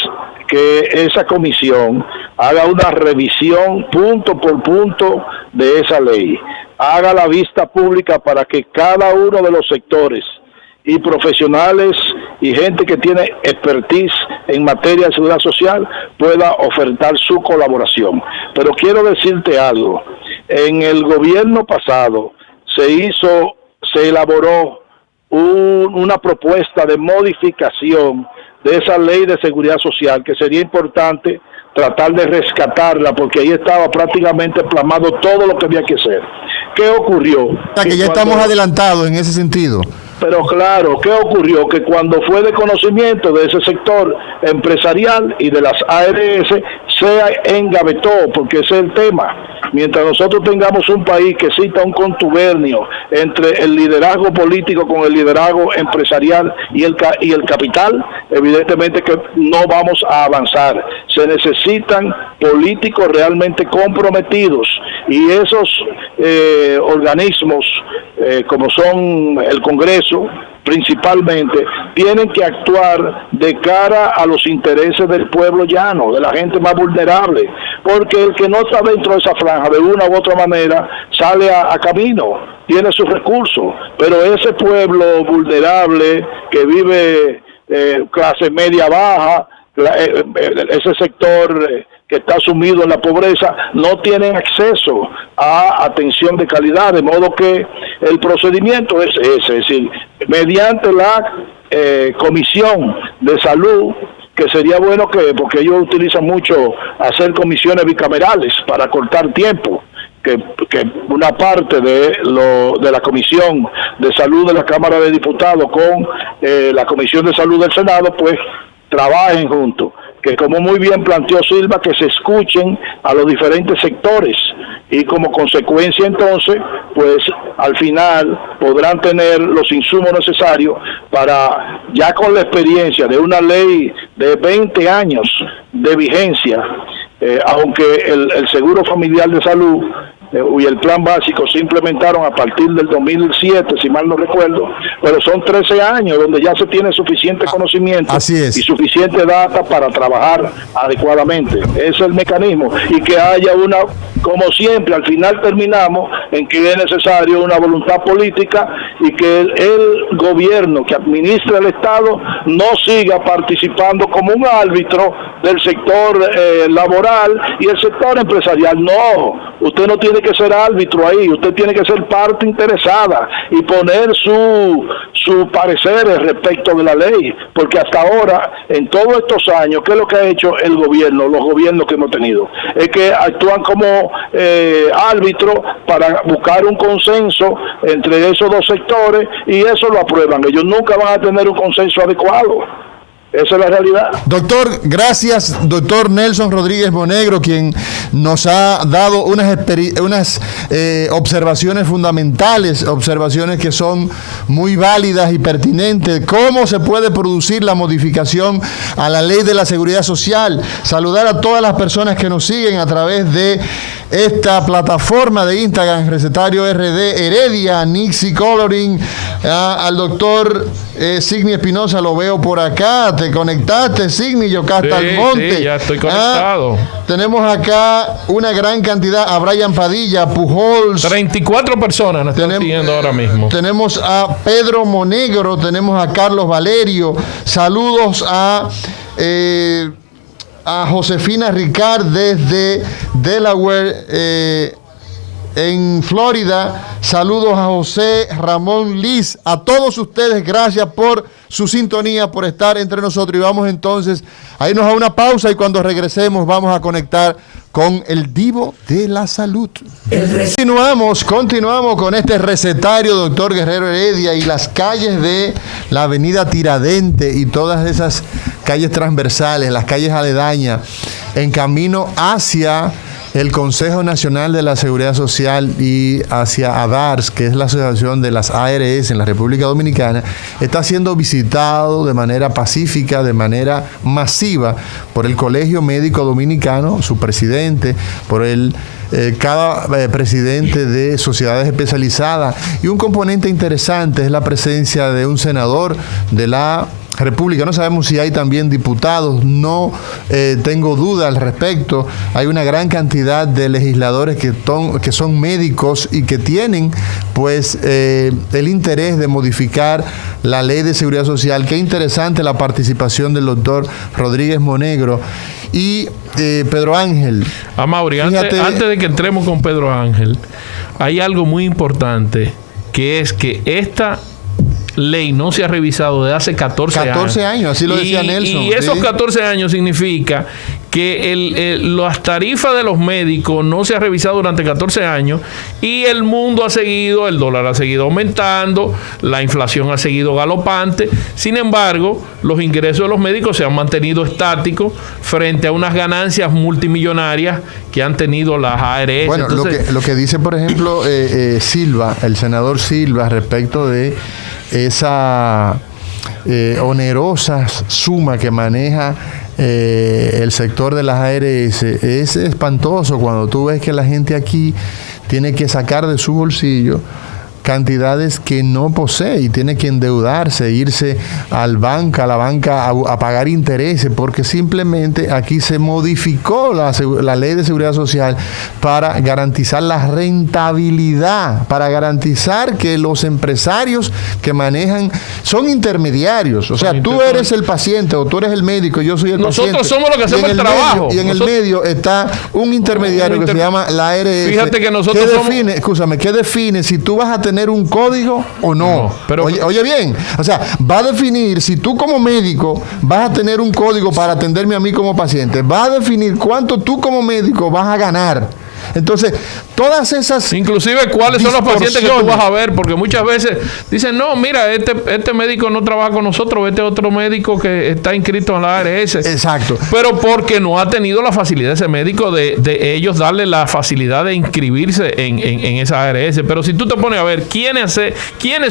que esa comisión haga una revisión punto por punto de esa ley. Haga la vista pública para que cada uno de los sectores y profesionales y gente que tiene expertise en materia de seguridad social pueda ofertar su colaboración. Pero quiero decirte algo, en el gobierno pasado se elaboró una propuesta de modificación de esa ley de seguridad social que sería importante tratar de rescatarla porque ahí estaba prácticamente plasmado todo lo que había que hacer. ¿Qué ocurrió? O sea, que ya estamos adelantados en ese sentido. Pero claro, ¿qué ocurrió? Que cuando fue de conocimiento de ese sector empresarial y de las ARS, se engavetó, porque ese es el tema. Mientras nosotros tengamos un país que exista un contubernio entre el liderazgo político con el liderazgo empresarial y el capital, evidentemente que no vamos a avanzar. Se necesitan políticos realmente comprometidos y esos organismos como son el Congreso, principalmente, tienen que actuar de cara a los intereses del pueblo llano, de la gente más vulnerable, porque el que no está dentro de esa franja, de una u otra manera, sale a camino, tiene sus recursos, pero ese pueblo vulnerable que vive clase media baja, ese sector que está sumido en la pobreza, no tienen acceso a atención de calidad, de modo que el procedimiento es ese, es decir, mediante la comisión de salud, que sería bueno porque ellos utilizan mucho hacer comisiones bicamerales para cortar tiempo, que una parte de la Comisión de Salud de la Cámara de Diputados con la Comisión de Salud del Senado, pues trabajen juntos, que como muy bien planteó Silva, que se escuchen a los diferentes sectores y como consecuencia entonces, pues al final podrán tener los insumos necesarios para, ya con la experiencia de una ley de 20 años de vigencia, aunque el Seguro Familiar de Salud y el plan básico se implementaron a partir del 2007, si mal no recuerdo, pero son 13 años donde ya se tiene suficiente conocimiento y suficiente data para trabajar adecuadamente. Ese es el mecanismo, y que haya una, como siempre, al final terminamos en que es necesario una voluntad política y que el gobierno que administra el Estado no siga participando como un árbitro del sector laboral y el sector empresarial. No, usted no tiene que ser árbitro ahí, usted tiene que ser parte interesada y poner su parecer respecto de la ley, porque hasta ahora, en todos estos años, ¿qué es lo que ha hecho el gobierno, los gobiernos que hemos tenido? Es que actúan como árbitro para buscar un consenso entre esos dos sectores y eso lo aprueban. Ellos nunca van a tener un consenso adecuado. Esa es la realidad. Doctor, gracias, doctor Nelson Rodríguez Monegro, quien nos ha dado unas observaciones fundamentales, observaciones que son muy válidas y pertinentes. ¿Cómo se puede producir la modificación a la ley de la seguridad social? Saludar a todas las personas que nos siguen a través de esta plataforma de Instagram, Recetario RD Heredia, Nixie Coloring, al doctor Signi Espinosa, lo veo por acá. ¿Te conectaste, Signi? Yocasta Almonte. Sí, ya estoy conectado. Tenemos acá una gran cantidad, a Brian Padilla, Pujols. 34 personas nos están siguiendo ahora mismo. Tenemos a Pedro Monegro, tenemos a Carlos Valerio. Saludos a Josefina Ricard desde Delaware, en Florida. Saludos a José Ramón Liz. A todos ustedes, gracias por su sintonía, por estar entre nosotros. Y vamos entonces a irnos a una pausa y cuando regresemos vamos a conectar con el Divo de la Salud. Continuamos con este recetario, doctor Guerrero Heredia, y las calles de la avenida Tiradentes y todas esas calles transversales, las calles aledañas, en camino hacia el Consejo Nacional de la Seguridad Social y hacia ADARS, que es la Asociación de las ARS en la República Dominicana, está siendo visitado de manera pacífica, de manera masiva, por el Colegio Médico Dominicano, su presidente, por cada presidente de sociedades especializadas. Y un componente interesante es la presencia de un senador de la República. No sabemos si hay también diputados, no tengo duda al respecto. Hay una gran cantidad de legisladores que son médicos y que tienen pues el interés de modificar la ley de seguridad social. Qué interesante la participación del doctor Rodríguez Monegro y Pedro Ángel. Amaury, antes de que entremos con Pedro Ángel, hay algo muy importante, que es que esta ley no se ha revisado desde hace 14 años, así lo decía Nelson. Y esos 14 años significa que las tarifas de los médicos no se ha revisado durante 14 años y el mundo ha seguido, el dólar ha seguido aumentando, la inflación ha seguido galopante. Sin embargo, los ingresos de los médicos se han mantenido estáticos frente a unas ganancias multimillonarias que han tenido las ARS. Bueno, entonces, lo que dice, por ejemplo, Silva, el senador Silva, respecto de esa onerosa suma que maneja el sector de las ARS, es espantoso cuando tú ves que la gente aquí tiene que sacar de su bolsillo cantidades que no posee y tiene que endeudarse, irse a la banca a pagar intereses, porque simplemente aquí se modificó la ley de seguridad social para garantizar la rentabilidad, para garantizar que los empresarios que manejan son intermediarios. O sea, tú eres el paciente o tú eres el médico, yo soy el paciente. Nosotros somos los que hacemos el trabajo. Y en el medio está un intermediario que se llama la ARS. Fíjate que nosotros ¿qué define si tú vas a tener un código o no? Pero oye bien, o sea, va a definir si tú como médico vas a tener un código para atenderme a mí como paciente, va a definir cuánto tú como médico vas a ganar. Entonces, todas esas... Inclusive, ¿cuáles son los pacientes que tú vas a ver? Porque muchas veces dicen, no, mira, este médico no trabaja con nosotros, este otro médico que está inscrito en la ARS. Exacto. Pero porque no ha tenido la facilidad ese médico de ellos darle la facilidad de inscribirse en esa ARS. Pero si tú te pones a ver, ¿quiénes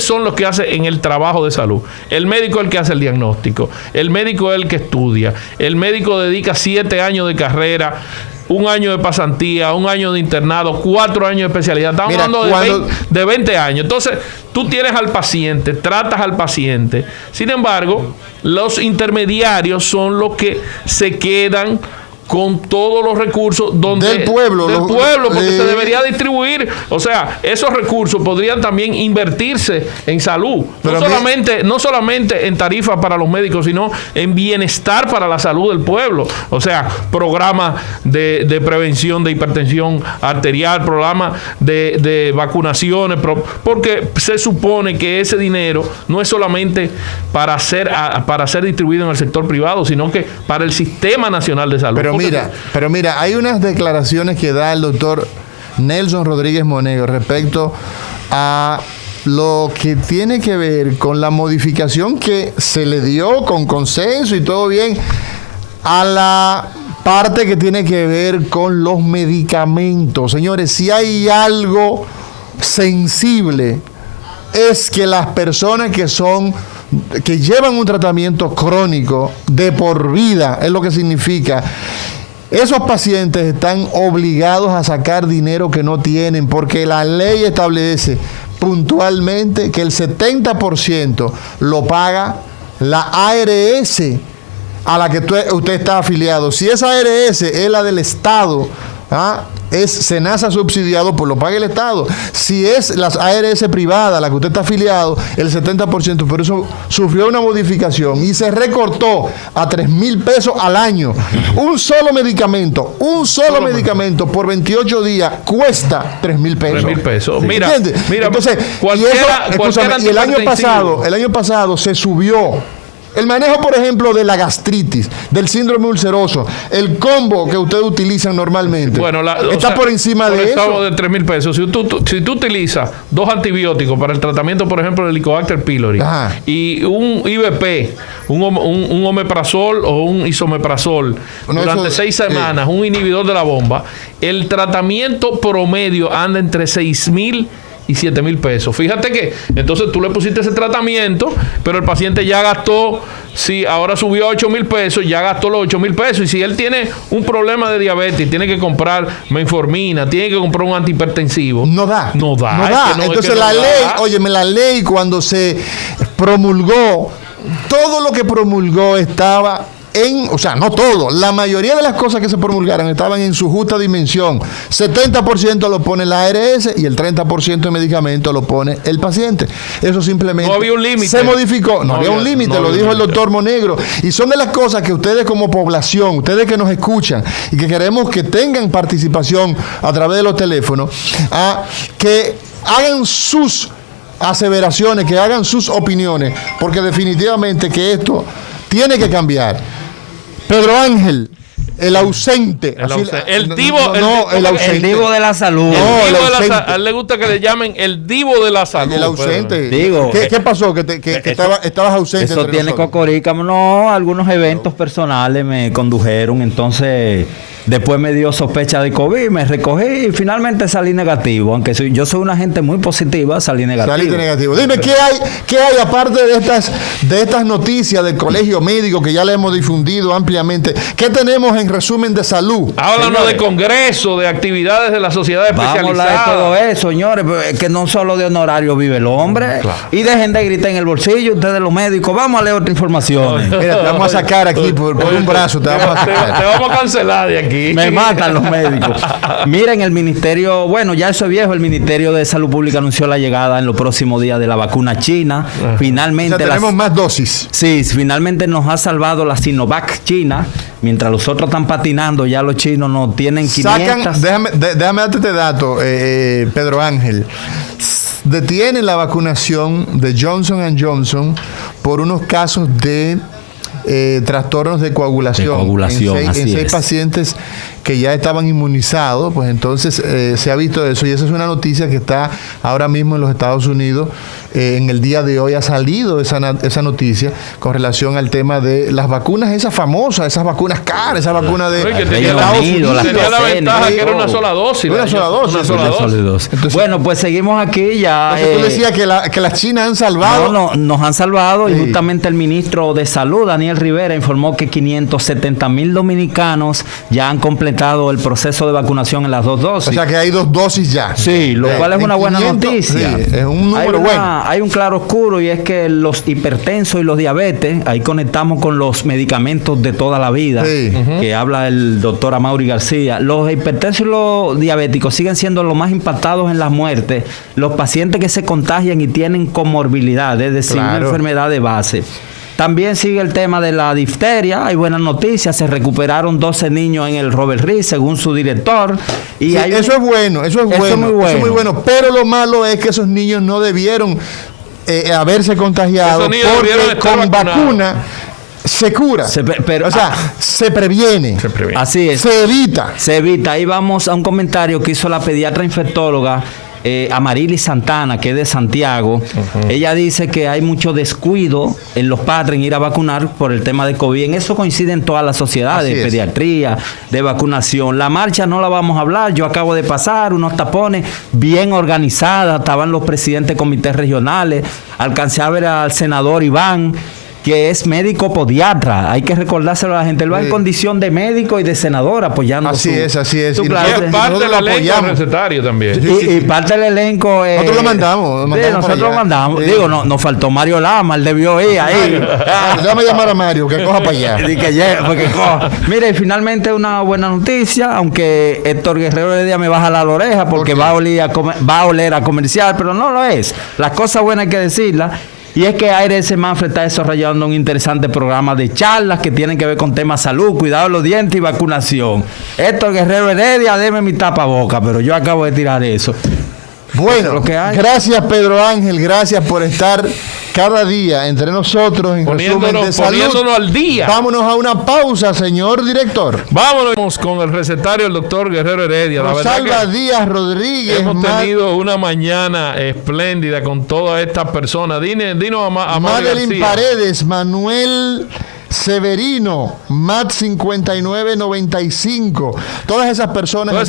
son los que hacen en el trabajo de salud? El médico es el que hace el diagnóstico, el médico es el que estudia, el médico dedica 7 años de carrera, 1 año de pasantía, 1 año de internado, 4 años de especialidad. Estamos hablando de 20 años. Entonces, tú tienes al paciente, tratas al paciente. Sin embargo, los intermediarios son los que se quedan con todos los recursos del pueblo, porque se debería distribuir. O sea, esos recursos podrían también invertirse en salud, no solamente en tarifas para los médicos, sino en bienestar para la salud del pueblo. O sea, programas de prevención de hipertensión arterial, programas de vacunaciones, porque se supone que ese dinero no es solamente para ser distribuido en el sector privado, sino que para el Sistema Nacional de Salud. Pero mira, hay unas declaraciones que da el doctor Nelson Rodríguez Monegro respecto a lo que tiene que ver con la modificación que se le dio con consenso y todo bien a la parte que tiene que ver con los medicamentos. Señores, si hay algo sensible es que las personas que llevan un tratamiento crónico de por vida, es lo que significa. Esos pacientes están obligados a sacar dinero que no tienen porque la ley establece puntualmente que el 70% lo paga la ARS a la que usted está afiliado. Si esa ARS es la del Estado, SENASA subsidiado, pues lo paga el Estado. Si es las ARS privadas, la que usted está afiliado, el 70%, pero eso sufrió una modificación y se recortó a 3,000 pesos al año. Un solo medicamento por 28 días cuesta 3,000 pesos. 3,000 pesos. Mira, entonces, y el año pasado se subió. El manejo, por ejemplo, de la gastritis, del síndrome ulceroso, el combo que ustedes utilizan normalmente, está por encima de eso. De 3,000 pesos. Si tú utilizas 2 antibióticos para el tratamiento, por ejemplo, del Helicobacter pylori, y un IVP, un omeprazol o un isomeprazol, durante 6 semanas, un inhibidor de la bomba, el tratamiento promedio anda entre 6,000 y 7,000 pesos. Fíjate que entonces tú le pusiste ese tratamiento, pero el paciente ya gastó, si ahora subió a 8,000 pesos, ya gastó los 8,000 pesos. Y si él tiene un problema de diabetes y tiene que comprar metformina, tiene que comprar un antihipertensivo, no da. Entonces la ley cuando se promulgó, todo lo que promulgó estaba no todo, la mayoría de las cosas que se promulgaron estaban en su justa dimensión. 70% lo pone la ARS y el 30% de medicamento lo pone el paciente. Eso simplemente no había un límite. Se modificó. No había un límite, lo dijo el doctor Monegro. Y son de las cosas que ustedes como población, ustedes que nos escuchan y que queremos que tengan participación a través de los teléfonos, que hagan sus aseveraciones, que hagan sus opiniones, porque definitivamente que esto tiene que cambiar. Pedro Ángel, el ausente. El divo de la salud. A él le gusta que le llamen el divo de la salud. El ausente. ¿Qué pasó? Que estabas ausente. Eso tiene cocorica. No, algunos eventos personales me condujeron. Entonces, después me dio sospecha de COVID, me recogí y finalmente salí negativo. Aunque yo soy una gente muy positiva, salí negativo. Saliste negativo. Dime, ¿qué hay aparte de estas noticias del colegio médico que ya le hemos difundido ampliamente? ¿Qué tenemos en resumen de salud? Háblanos de congreso, de actividades de la sociedad especializada. Vamos a hablar de todo eso, señores, que no solo de honorario vive el hombre. Claro. Y dejen de gritar en el bolsillo, ustedes los médicos. Vamos a leer otra información. Mira, te vamos a sacar aquí por un brazo. Te vamos a cancelar de aquí. Me matan los médicos. Miren, el ministerio, ya eso es viejo, el Ministerio de Salud Pública anunció la llegada en los próximos días de la vacuna china. Finalmente. Tenemos más dosis. Sí, finalmente nos ha salvado la Sinovac china. Mientras los otros están patinando, ya los chinos no tienen 500. Déjame darte este dato, Pedro Ángel. Detienen la vacunación de Johnson & Johnson por unos casos de trastornos de coagulación en 6 pacientes que ya estaban inmunizados. Pues entonces se ha visto eso, y esa es una noticia que está ahora mismo en los Estados Unidos. En el día de hoy ha salido esa noticia con relación al tema de las vacunas, esas famosas, esas vacunas caras, esa vacuna de Estados Unidos. Tenía la ventaja que era una sola dosis. Una sola dosis. Entonces, pues seguimos aquí ya. Tú decías que las chinas han salvado. No, nos han salvado, y justamente el ministro de Salud, Daniel Rivera, informó que 570,000 dominicanos ya han completado el proceso de vacunación en las 2 dosis. O sea que hay 2 dosis ya. Sí, lo cual es una buena noticia. Sí, es un número bueno. Hay un claro oscuro, y es que los hipertensos y los diabetes, ahí conectamos con los medicamentos de toda la vida, que habla el doctor Amaury García. Los hipertensos y los diabéticos siguen siendo los más impactados en las muertes, los pacientes que se contagian y tienen comorbilidad, es decir, una enfermedad de base. También sigue el tema de la difteria. Hay buenas noticias. Se recuperaron 12 niños en el Robert Reed, según su director. Y eso es bueno, eso es muy bueno. Pero lo malo es que esos niños no debieron haberse contagiado, porque con vacuna se cura. Se previene. Así es. Se evita. Ahí vamos a un comentario que hizo la pediatra infectóloga Amarilis Santana, que es de Santiago. Ella dice que hay mucho descuido en los padres en ir a vacunar por el tema de COVID. En eso coinciden todas las sociedades, de pediatría, de vacunación. La marcha no la vamos a hablar. Yo acabo de pasar unos tapones bien organizadas. Estaban los presidentes de comités regionales. Alcancé a ver al senador Iván, que es médico podiatra. Hay que recordárselo a la gente. Él va en condición de médico y de senador apoyando. Así es. Y es parte del elenco recetario también. Y parte del elenco. Nosotros lo mandamos. Nosotros lo mandamos. Sí. Digo, nos faltó Mario Lama, él debió ir ahí. Déjame llamar a Mario, que coja para allá. Mire, finalmente una buena noticia, aunque Héctor Guerrero Heredia me baja la oreja porque va a oler a comercial, pero no lo es. Las cosas buenas hay que decirlas. Y es que ARS Manfred está desarrollando un interesante programa de charlas que tienen que ver con temas salud, cuidado de los dientes y vacunación. Héctor Guerrero Heredia, deme mi tapaboca, pero yo acabo de tirar eso. Bueno, gracias Pedro Ángel, gracias por estar cada día entre nosotros en Resumen de Salud. Poniéndonos al día. Vámonos a una pausa, señor director. Vámonos con el recetario del doctor Guerrero Heredia. Rosalba Díaz Rodríguez. Hemos tenido una mañana espléndida con todas estas personas. Dinos a Madeline Paredes, Manuel Severino, Matt 5995. Todas esas personas nos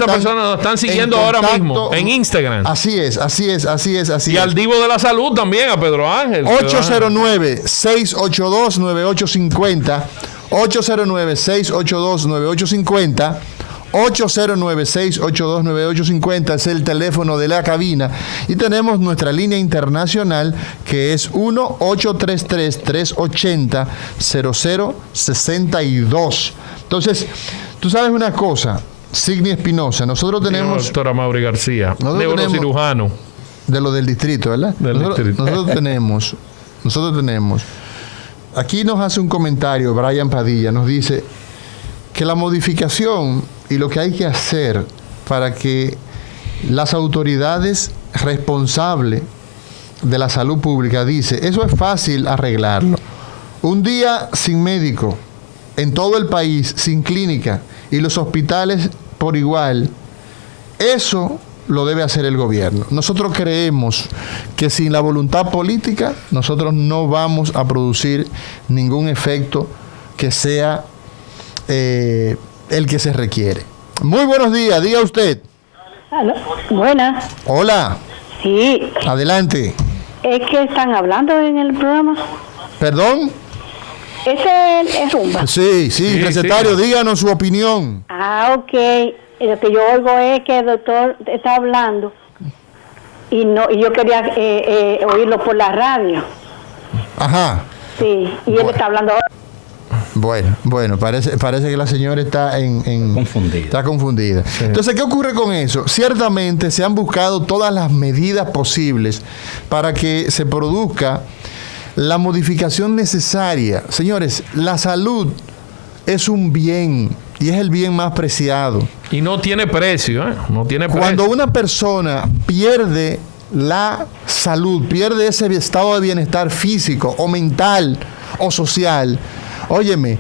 están siguiendo ahora mismo en Instagram. Así es. Y al Divo de la Salud también, a Pedro Ángel. 809-682-9850. 809-682-9850. 809-682-9850 es el teléfono de la cabina y tenemos nuestra línea internacional que es 1-833-380-0062. Entonces, tú sabes una cosa, Signy Espinosa, nosotros tenemos... Doctora Mauri García, neurocirujano. De lo del distrito, ¿verdad? Nosotros tenemos... Aquí nos hace un comentario Brian Padilla, nos dice que la modificación y lo que hay que hacer para que las autoridades responsables de la salud pública, dice, eso es fácil arreglarlo. Un día sin médico en todo el país, sin clínica y los hospitales por igual, eso lo debe hacer el gobierno. Nosotros creemos que sin la voluntad política nosotros no vamos a producir ningún efecto que sea el que se requiere. Muy buenos días, diga usted. ¿Aló? Buenas. Hola. Sí. Adelante. ¿Es que están hablando en el programa? ¿Perdón? ¿Ese es Rumba? Sí, recetario, díganos su opinión. Ok. Lo que yo oigo es que el doctor está hablando y yo quería oírlo por la radio. Ajá. Sí, y él está hablando ahora. Bueno, parece que la señora está confundida. Está confundida. Sí. Entonces, ¿qué ocurre con eso? Ciertamente se han buscado todas las medidas posibles para que se produzca la modificación necesaria. Señores, la salud es un bien y es el bien más preciado. Y no tiene precio, ¿eh? No tiene precio. Cuando una persona pierde la salud, pierde ese estado de bienestar físico o mental o social, óyeme,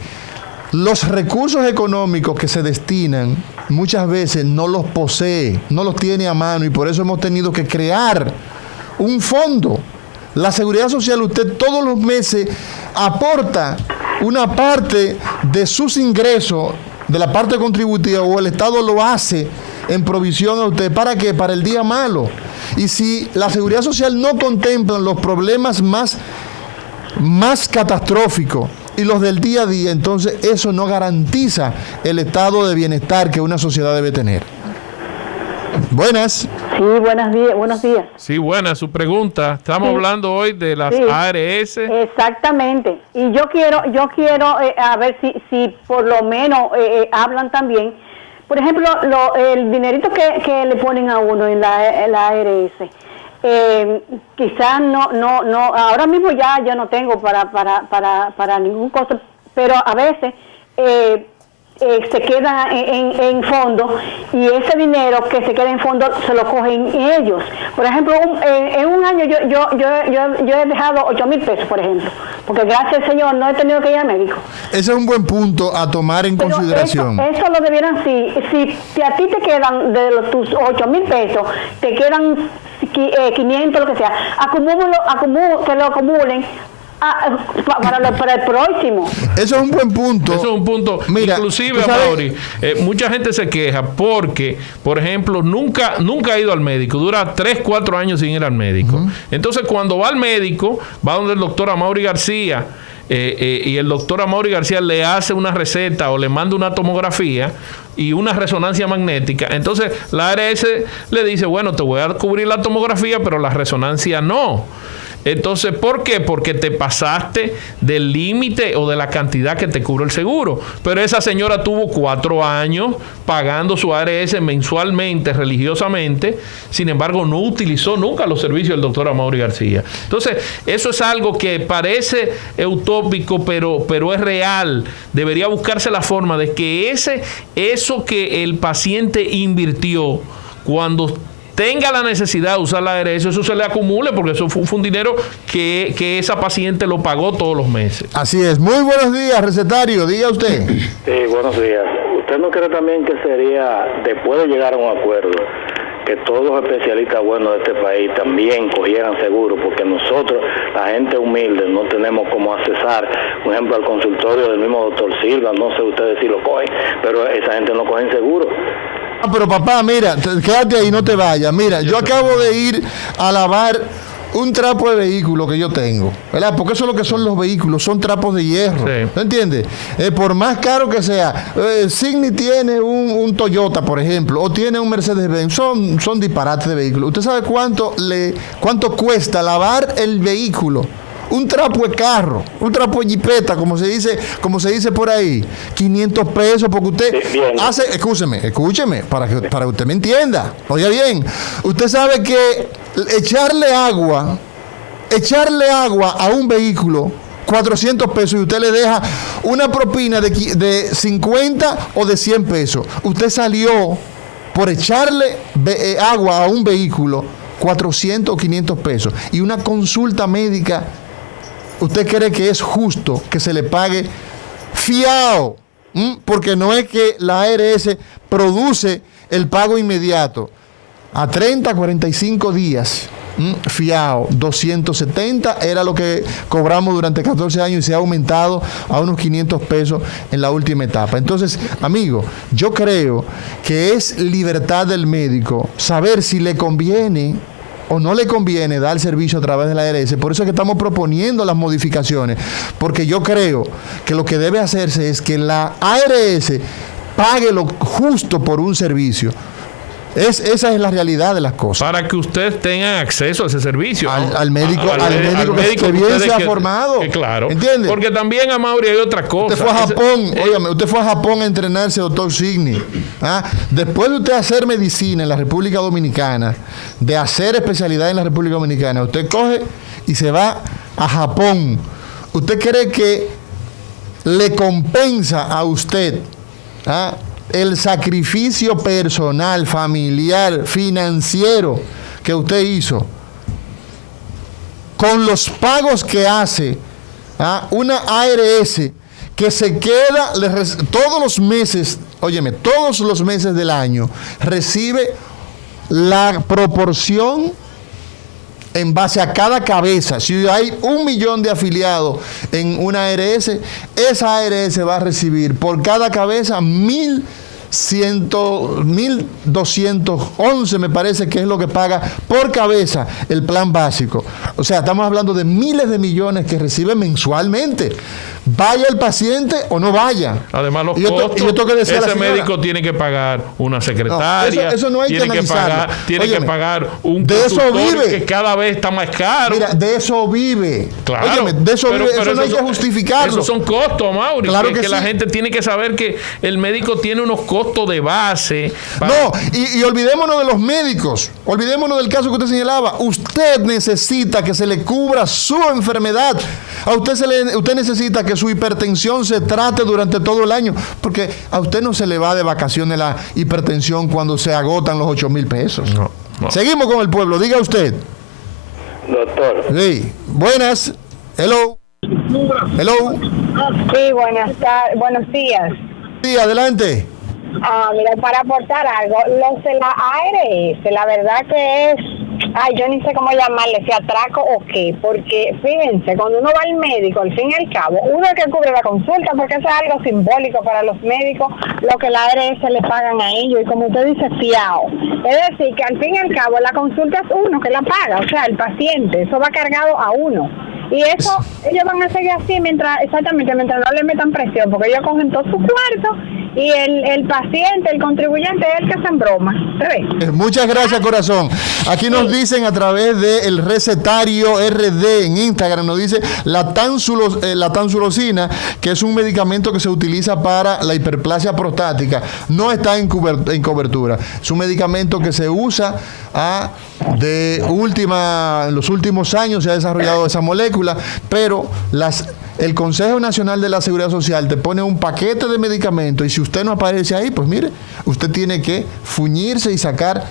los recursos económicos que se destinan muchas veces no los posee, no los tiene a mano y por eso hemos tenido que crear un fondo. La Seguridad Social, usted todos los meses aporta una parte de sus ingresos, de la parte contributiva, o el Estado lo hace en provisión a usted. ¿Para qué? Para el día malo. Y si la Seguridad Social no contempla los problemas más catastróficos y los del día a día, entonces eso no garantiza el estado de bienestar que una sociedad debe tener. Buenas. Sí, buenos días. Sí, buena su pregunta. Estamos hablando hoy de las ARS. Exactamente. Y yo quiero a ver si por lo menos hablan también. Por ejemplo, el dinerito que le ponen a uno en la ARS. Quizás no, ahora mismo ya yo no tengo para ningún costo, pero a veces se queda en fondo y ese dinero que se queda en fondo se lo cogen ellos. Por ejemplo, en un año yo he dejado 8,000 pesos, por ejemplo, porque gracias al Señor no he tenido que ir al médico. Ese es un buen punto a tomar en consideración. Eso lo debieran, si a ti te quedan de tus 8,000 pesos, te quedan 500, lo que sea, que lo acumulen para el próximo. Eso es un buen punto. Eso es un punto. Mira, inclusive, Mauri, mucha gente se queja porque, por ejemplo, nunca ha ido al médico. Dura 3-4 años sin ir al médico. Entonces, cuando va al médico, va donde el doctor Amaury García, y el doctor Amaury García le hace una receta o le manda una tomografía y una resonancia magnética. Entonces, la ARS le dice, bueno, te voy a cubrir la tomografía, pero la resonancia no. Entonces, ¿por qué? Porque te pasaste del límite o de la cantidad que te cubre el seguro. Pero esa señora tuvo 4 años pagando su ARS mensualmente, religiosamente. Sin embargo, no utilizó nunca los servicios del doctor Amaury García. Entonces, eso es algo que parece utópico, pero es real. Debería buscarse la forma de que eso que el paciente invirtió cuando tenga la necesidad de usar la ARS, eso se le acumule, porque eso fue un dinero que esa paciente lo pagó todos los meses. Así es. Muy buenos días, recetario. Diga usted. Sí, buenos días. ¿Usted no cree también que sería, después de llegar a un acuerdo, que todos los especialistas buenos de este país también cogieran seguro? Porque nosotros, la gente humilde, no tenemos cómo accesar, por ejemplo, al consultorio del mismo doctor Silva. No sé ustedes si lo cogen, pero esa gente no cogen seguro. Pero papá, mira, quédate ahí, no te vayas. Mira, yo acabo de ir a lavar un trapo de vehículo que yo tengo, ¿verdad? Porque eso es lo que son los vehículos, son trapos de hierro. Sí. ¿No entiendes? Por más caro que sea, Signy tiene un Toyota, por ejemplo, o tiene un Mercedes-Benz, son disparates de vehículos. ¿Usted sabe cuánto cuesta lavar el vehículo? Un trapo de carro, un trapo de jipeta, como se dice por ahí, 500 pesos, porque usted hace, escúcheme, para que usted me entienda. Oiga bien, usted sabe que echarle agua a un vehículo, 400 pesos, y usted le deja una propina de 50 o de 100 pesos. Usted salió por echarle agua a un vehículo, 400 o 500 pesos, y una consulta médica. ¿Usted cree que es justo que se le pague fiado? Porque no es que la ARS produce el pago inmediato. A 30, 45 días, fiado, 270 era lo que cobramos durante 14 años y se ha aumentado a unos 500 pesos en la última etapa. Entonces, amigo, yo creo que es libertad del médico saber si le conviene o no le conviene dar servicio a través de la ARS. Por eso es que estamos proponiendo las modificaciones, porque yo creo que lo que debe hacerse es que la ARS pague lo justo por un servicio. Esa es la realidad de las cosas. Para que ustedes tengan acceso a ese servicio. Al médico que bien se ha formado. Claro. ¿Entiende? Porque también, Amaury, hay otra cosa. Usted fue a Japón, usted fue a Japón a entrenarse, doctor Signy. Después de usted hacer medicina en la República Dominicana, de hacer especialidad en la República Dominicana, usted coge y se va a Japón. ¿Usted cree que le compensa a usted el sacrificio personal, familiar, financiero que usted hizo con los pagos que hace una ARS que se queda todos los meses, todos los meses del año recibe la proporción en base a cada cabeza? Si hay 1 millón de afiliados en una ARS, esa ARS va a recibir por cada cabeza 1.211, me parece que es lo que paga por cabeza el plan básico. O sea, estamos hablando de miles de millones que recibe mensualmente. Vaya el paciente o no vaya. Además, los costos, ese médico tiene que pagar una secretaria, eso no hay tiene que pagar un consultorio que cada vez está más caro. Mira, de eso vive. Claro. De eso vive. Eso no hay que justificarlo. Esos son costos, Mauri. Claro que sí. La gente tiene que saber que el médico tiene unos costos de base. No, y olvidémonos de los médicos. Olvidémonos del caso que usted señalaba. Usted necesita que se le cubra su enfermedad. Usted necesita que su hipertensión se trate durante todo el año, porque a usted no se le va de vacaciones la hipertensión cuando se agotan los 8,000 pesos. No. Seguimos con el pueblo, diga usted. Doctor. Sí, buenas. Hello. Sí, buenos días. Sí, adelante. Mira, para aportar algo, los de la ARS, la verdad que es yo ni sé cómo llamarle, si atraco o qué, porque fíjense, cuando uno va al médico, al fin y al cabo, uno es que cubre la consulta, porque eso es algo simbólico para los médicos, lo que la ARS le pagan a ellos, y como usted dice, fiado. Es decir, que al fin y al cabo, la consulta es uno que la paga, o sea, el paciente, eso va cargado a uno. Y eso, ellos van a seguir así mientras no le metan presión, porque ellos cogen todo su cuarto y el paciente, el contribuyente es el que hacen broma. Muchas gracias, corazón. Aquí nos dicen a través del recetario RD en Instagram, nos dice la tansulosina, que es un medicamento que se utiliza para la hiperplasia prostática, no está en cobertura. Es un medicamento que se usa en los últimos años se ha desarrollado esa molécula, pero el Consejo Nacional de la Seguridad Social te pone un paquete de medicamentos y si usted no aparece ahí, pues mire, usted tiene que fuñirse y sacar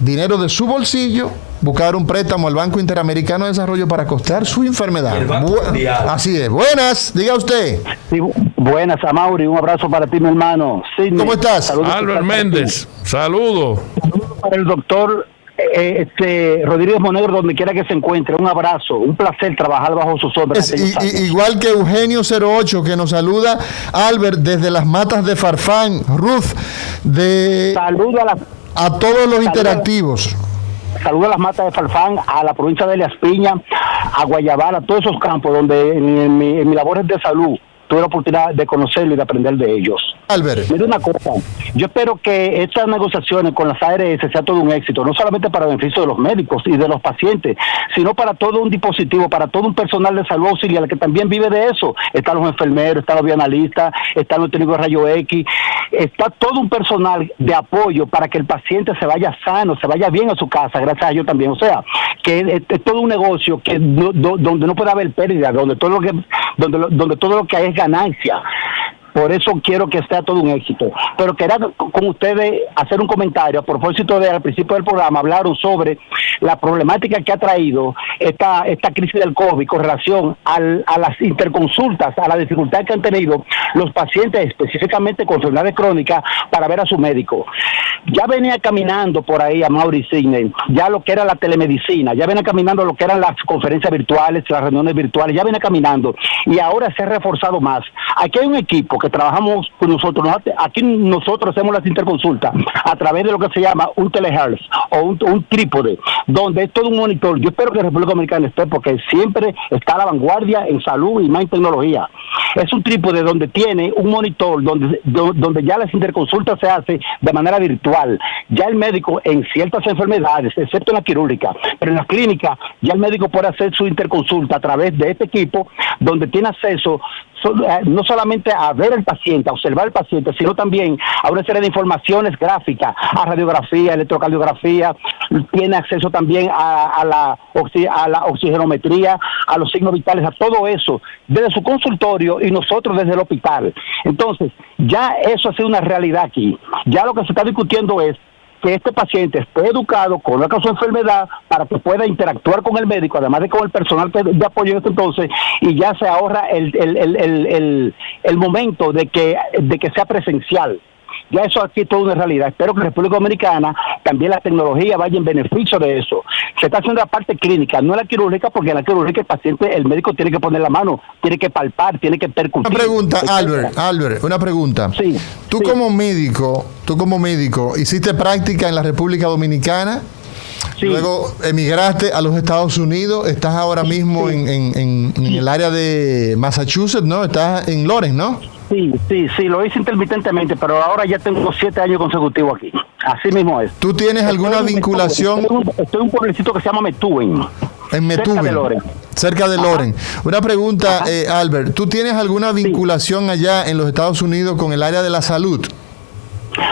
dinero de su bolsillo, buscar un préstamo al Banco Interamericano de Desarrollo para costear su enfermedad. Así es. Buenas, diga usted. Sí, buenas, Amaury, un abrazo para ti, mi hermano. Sidney. ¿Cómo estás? Saludos. Albert Méndez, saludo. Para el doctor Rodríguez Monegro, donde quiera que se encuentre, un abrazo, un placer trabajar bajo su sombra. Igual que Eugenio 08, que nos saluda, Albert, desde las matas de Farfán, Ruth, saludo a todos los interactivos. Saludo a las matas de Farfán, a la provincia de Elías Piña, a Guayabal, a todos esos campos donde en mi labores de salud tuve la oportunidad de conocerlo y de aprender de ellos. Albert. Mira una cosa, yo espero que estas negociaciones con las ARS sea todo un éxito, no solamente para el beneficio de los médicos y de los pacientes, sino para todo un dispositivo, para todo un personal de salud auxiliar que también vive de eso. Están los enfermeros, están los bioanalistas, están los técnicos de rayo X, está todo un personal de apoyo para que el paciente se vaya sano, se vaya bien a su casa, gracias a ellos también. O sea, que es todo un negocio que donde no puede haber pérdida, donde todo lo que hay es ganancia. Por eso quiero que sea todo un éxito. Pero quería con ustedes hacer un comentario a propósito al principio del programa, hablaron sobre la problemática que ha traído esta crisis del COVID con relación a las interconsultas, a la dificultad que han tenido los pacientes específicamente con enfermedades crónicas para ver a su médico. Ya venía caminando por ahí a Mauri Sidney, ya lo que era la telemedicina, ya venía caminando lo que eran las conferencias virtuales, las reuniones virtuales, ya venía caminando y ahora se ha reforzado más. Aquí hay un equipo que trabajamos con nosotros. Aquí nosotros hacemos las interconsultas a través de lo que se llama un telehealth o un trípode, donde es todo un monitor. Yo espero que la República Dominicana esté, porque siempre está a la vanguardia en salud y más en tecnología. Es un trípode donde tiene un monitor, donde ya las interconsultas se hacen de manera virtual. Ya el médico en ciertas enfermedades, excepto en la quirúrgica, pero en las clínicas, ya el médico puede hacer su interconsulta a través de este equipo, donde tiene acceso no solamente a ver al paciente, a observar al paciente, sino también a una serie de informaciones gráficas, a radiografía, electrocardiografía, tiene acceso también a la oxigenometría, a los signos vitales, a todo eso, desde su consultorio y nosotros desde el hospital. Entonces, ya eso ha sido una realidad aquí. Ya lo que se está discutiendo es que este paciente esté educado, conozca su enfermedad, para que pueda interactuar con el médico, además de con el personal de apoyo en este entonces, y ya se ahorra el momento de que sea presencial. Ya eso aquí es toda una realidad. Espero que la República Dominicana también la tecnología vaya en beneficio de eso. Se está haciendo la parte clínica, no la quirúrgica, porque en la quirúrgica el paciente, el médico tiene que poner la mano, tiene que palpar, tiene que percutir. Una pregunta, Albert, una pregunta. Sí. Tú como médico, hiciste práctica en la República Dominicana. Sí. Luego emigraste a los Estados Unidos, estás ahora mismo en el área de Massachusetts, ¿no? Estás en Lawrence, ¿no? Sí, lo hice intermitentemente, pero ahora ya tengo 7 años consecutivos aquí. Así mismo es. ¿Tú tienes alguna vinculación? Estoy en un pueblecito que se llama Methuen. En Methuen. Cerca de Lawrence. Una pregunta, Albert, ¿tú tienes alguna vinculación allá en los Estados Unidos con el área de la salud?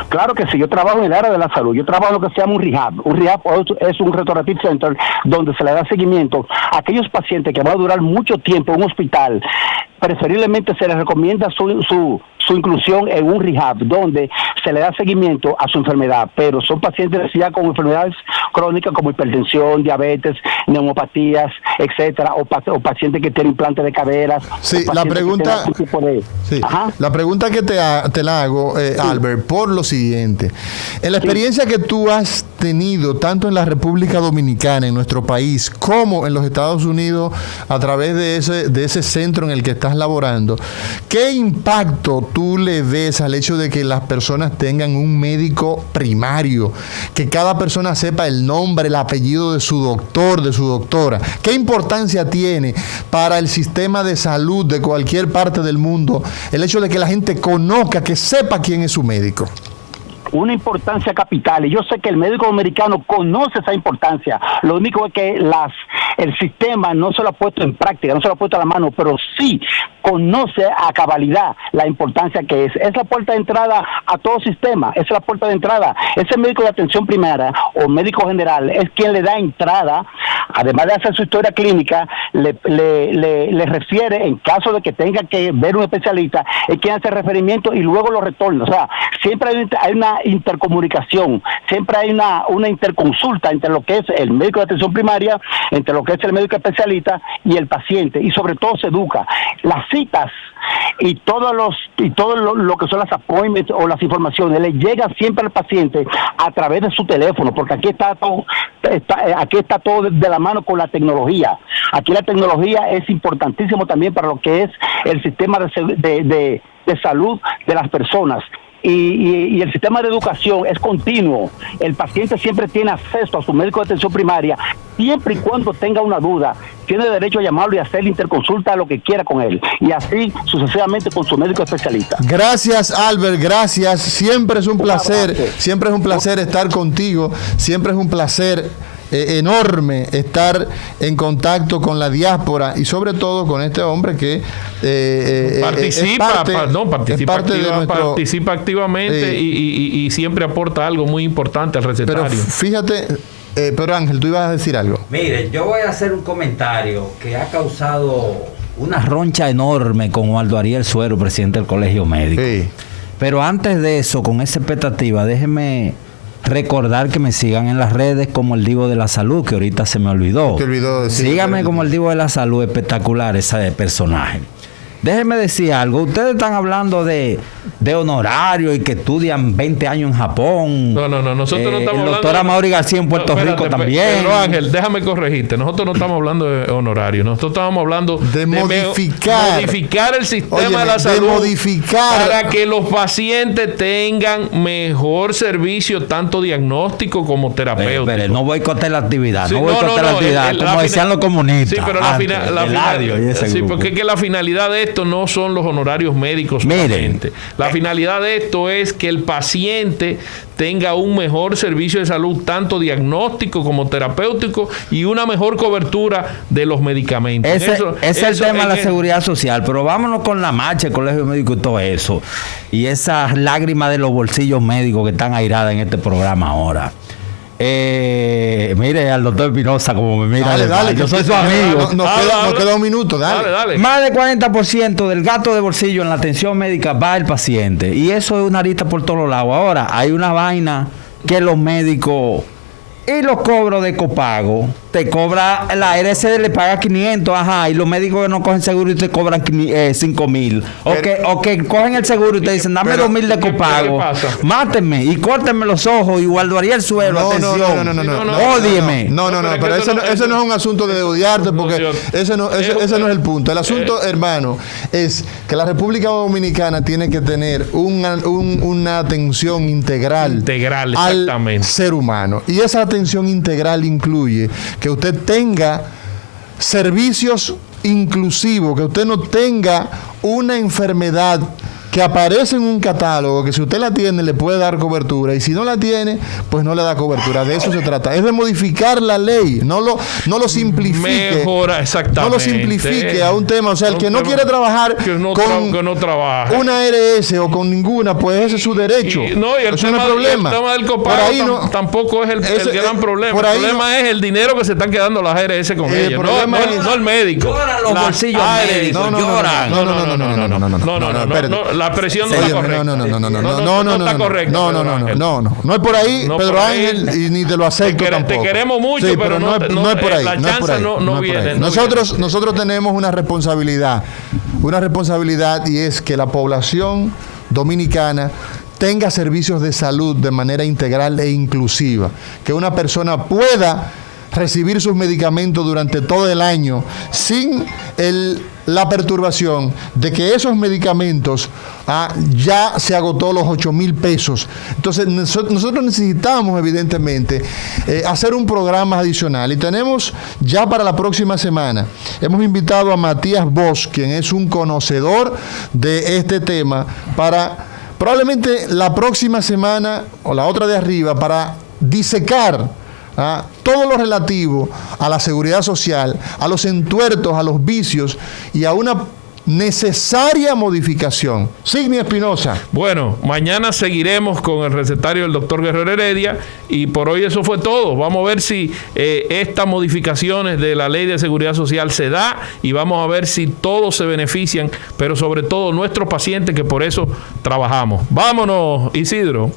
Claro que sí, yo trabajo en el área de la salud, yo trabajo en lo que se llama un rehab. Un rehab es un restorative center donde se le da seguimiento a aquellos pacientes que van a durar mucho tiempo en un hospital. Preferiblemente se les recomienda su inclusión en un rehab, donde se le da seguimiento a su enfermedad, pero son pacientes ya con enfermedades crónicas como hipertensión, diabetes, neumopatías, etcétera, o pacientes que tienen implantes de caderas. Sí, la pregunta, la pregunta que te la hago, Albert, por lo siguiente. En la experiencia que tú has tenido, tanto en la República Dominicana, en nuestro país, como en los Estados Unidos, a través de ese centro en el que estás laborando, ¿qué impacto tú le ves al hecho de que las personas tengan un médico primario, que cada persona sepa el nombre, el apellido de su doctor, de su doctora? ¿Qué importancia tiene para el sistema de salud de cualquier parte del mundo el hecho de que la gente conozca, que sepa quién es su médico? Una importancia capital, y yo sé que el médico americano conoce esa importancia. Lo único es que el sistema no se lo ha puesto en práctica, no se lo ha puesto a la mano, pero sí conoce a cabalidad la importancia que es. Es la puerta de entrada a todo sistema, es la puerta de entrada. Ese médico de atención primaria o médico general es quien le da entrada, además de hacer su historia clínica, le refiere, en caso de que tenga que ver un especialista, es quien hace referimiento y luego lo retorna. O sea, siempre hay una intercomunicación, siempre hay una interconsulta entre lo que es el médico de atención primaria, entre lo que es el médico especialista y el paciente, y sobre todo se educa. Las citas y todo lo que son las appointments o las informaciones le llega siempre al paciente a través de su teléfono, porque aquí está todo de la mano con la tecnología. Aquí la tecnología es importantísimo también para lo que es el sistema de salud de las personas. Y el sistema de educación es continuo. El paciente siempre tiene acceso a su médico de atención primaria, siempre y cuando tenga una duda, tiene derecho a llamarlo y hacer interconsulta a lo que quiera con él, y así sucesivamente con su médico especialista. Gracias, Albert, gracias. Siempre es un placer, estar contigo, siempre es un placer enorme estar en contacto con la diáspora y sobre todo con este hombre que participa activamente y siempre aporta algo muy importante al recetario. Pero fíjate, pero Ángel, tú ibas a decir algo. Mire, yo voy a hacer un comentario que ha causado una roncha enorme con Waldo Ariel Suero, presidente del Colegio Médico. Sí. Pero antes de eso, con esa expectativa, déjeme recordar que me sigan en las redes como el Divo de la Salud, que ahorita se me olvidó. Síganme como el Divo de la Salud, espectacular ese personaje. Déjenme decir algo. Ustedes están hablando de honorario y que estudian 20 años en Japón. No. Nosotros no estamos hablando. El doctor Amaury García en Puerto Rico también. Pero Ángel, déjame corregirte. Nosotros no estamos hablando de honorario. Nosotros estamos hablando de modificar el sistema de la salud para que los pacientes tengan mejor servicio, tanto diagnóstico como terapéutico. Pero no boicote la actividad. Como decían los comunistas. Sí, pero porque es que la finalidad de esto no son los honorarios médicos solamente. La finalidad de esto es que el paciente tenga un mejor servicio de salud, tanto diagnóstico como terapéutico, y una mejor cobertura de los medicamentos. Ese es el tema de la seguridad social. Pero vámonos con la marcha, el Colegio Médico y todo eso. Y esas lágrimas de los bolsillos médicos que están airadas en este programa ahora. Mire al doctor Espinosa como me mira. Dale, yo soy su amigo. Nos queda un minuto, dale. Más del 40% del gasto de bolsillo en la atención médica va al paciente. Y eso es una arista por todos lados. Ahora, hay una vaina que los médicos y los cobros de copago, te cobra, la ARS le paga 500, y los médicos que no cogen seguro y te cobran 5,000. O que cogen el seguro y te dicen, dame 2,000 de copago, mátenme y córtenme los ojos y Waldo Ariel Suero, atención. Ódieme. No, pero eso no es un asunto de odiarte, porque ese no es el punto. El asunto, hermano, es que la República Dominicana tiene que tener una atención integral al ser humano. Y esa atención integral incluye que usted tenga servicios inclusivos, que usted no tenga una enfermedad que aparece en un catálogo, que si usted la tiene le puede dar cobertura, y si no la tiene, pues no le da cobertura. De eso se trata. Es de modificar la ley, no lo simplifique. Mejora, exactamente. No lo simplifique a un tema. O sea, el que no quiere trabajar con una ARS o con ninguna, pues ese es su derecho. El tema del copago tampoco es el gran problema. El problema es el dinero que se están quedando las ARS con ellos. No el médico. Lloran los bolsillos médicos. No. la expresión no está correcta. No está correcta. No es por ahí, Pedro Ángel, y ni te lo acepto tampoco. Te queremos mucho, pero no es por ahí. La chance no viene. Nosotros tenemos una responsabilidad, y es que la población dominicana tenga servicios de salud de manera integral e inclusiva, que una persona pueda recibir sus medicamentos durante todo el año sin la perturbación de que esos medicamentos ya se agotó los 8,000 pesos. Entonces nosotros necesitamos evidentemente hacer un programa adicional, y tenemos ya para la próxima semana, hemos invitado a Matías Bosch, quien es un conocedor de este tema, para probablemente la próxima semana o la otra de arriba, para disecar todo lo relativo a la seguridad social, a los entuertos, a los vicios y a una necesaria modificación. Signia Espinosa. Bueno, mañana seguiremos con el recetario del doctor Guerrero Heredia, y por hoy eso fue todo. Vamos a ver si estas modificaciones de la Ley de Seguridad Social se da, y vamos a ver si todos se benefician, pero sobre todo nuestros pacientes, que por eso trabajamos. Vámonos, Isidro.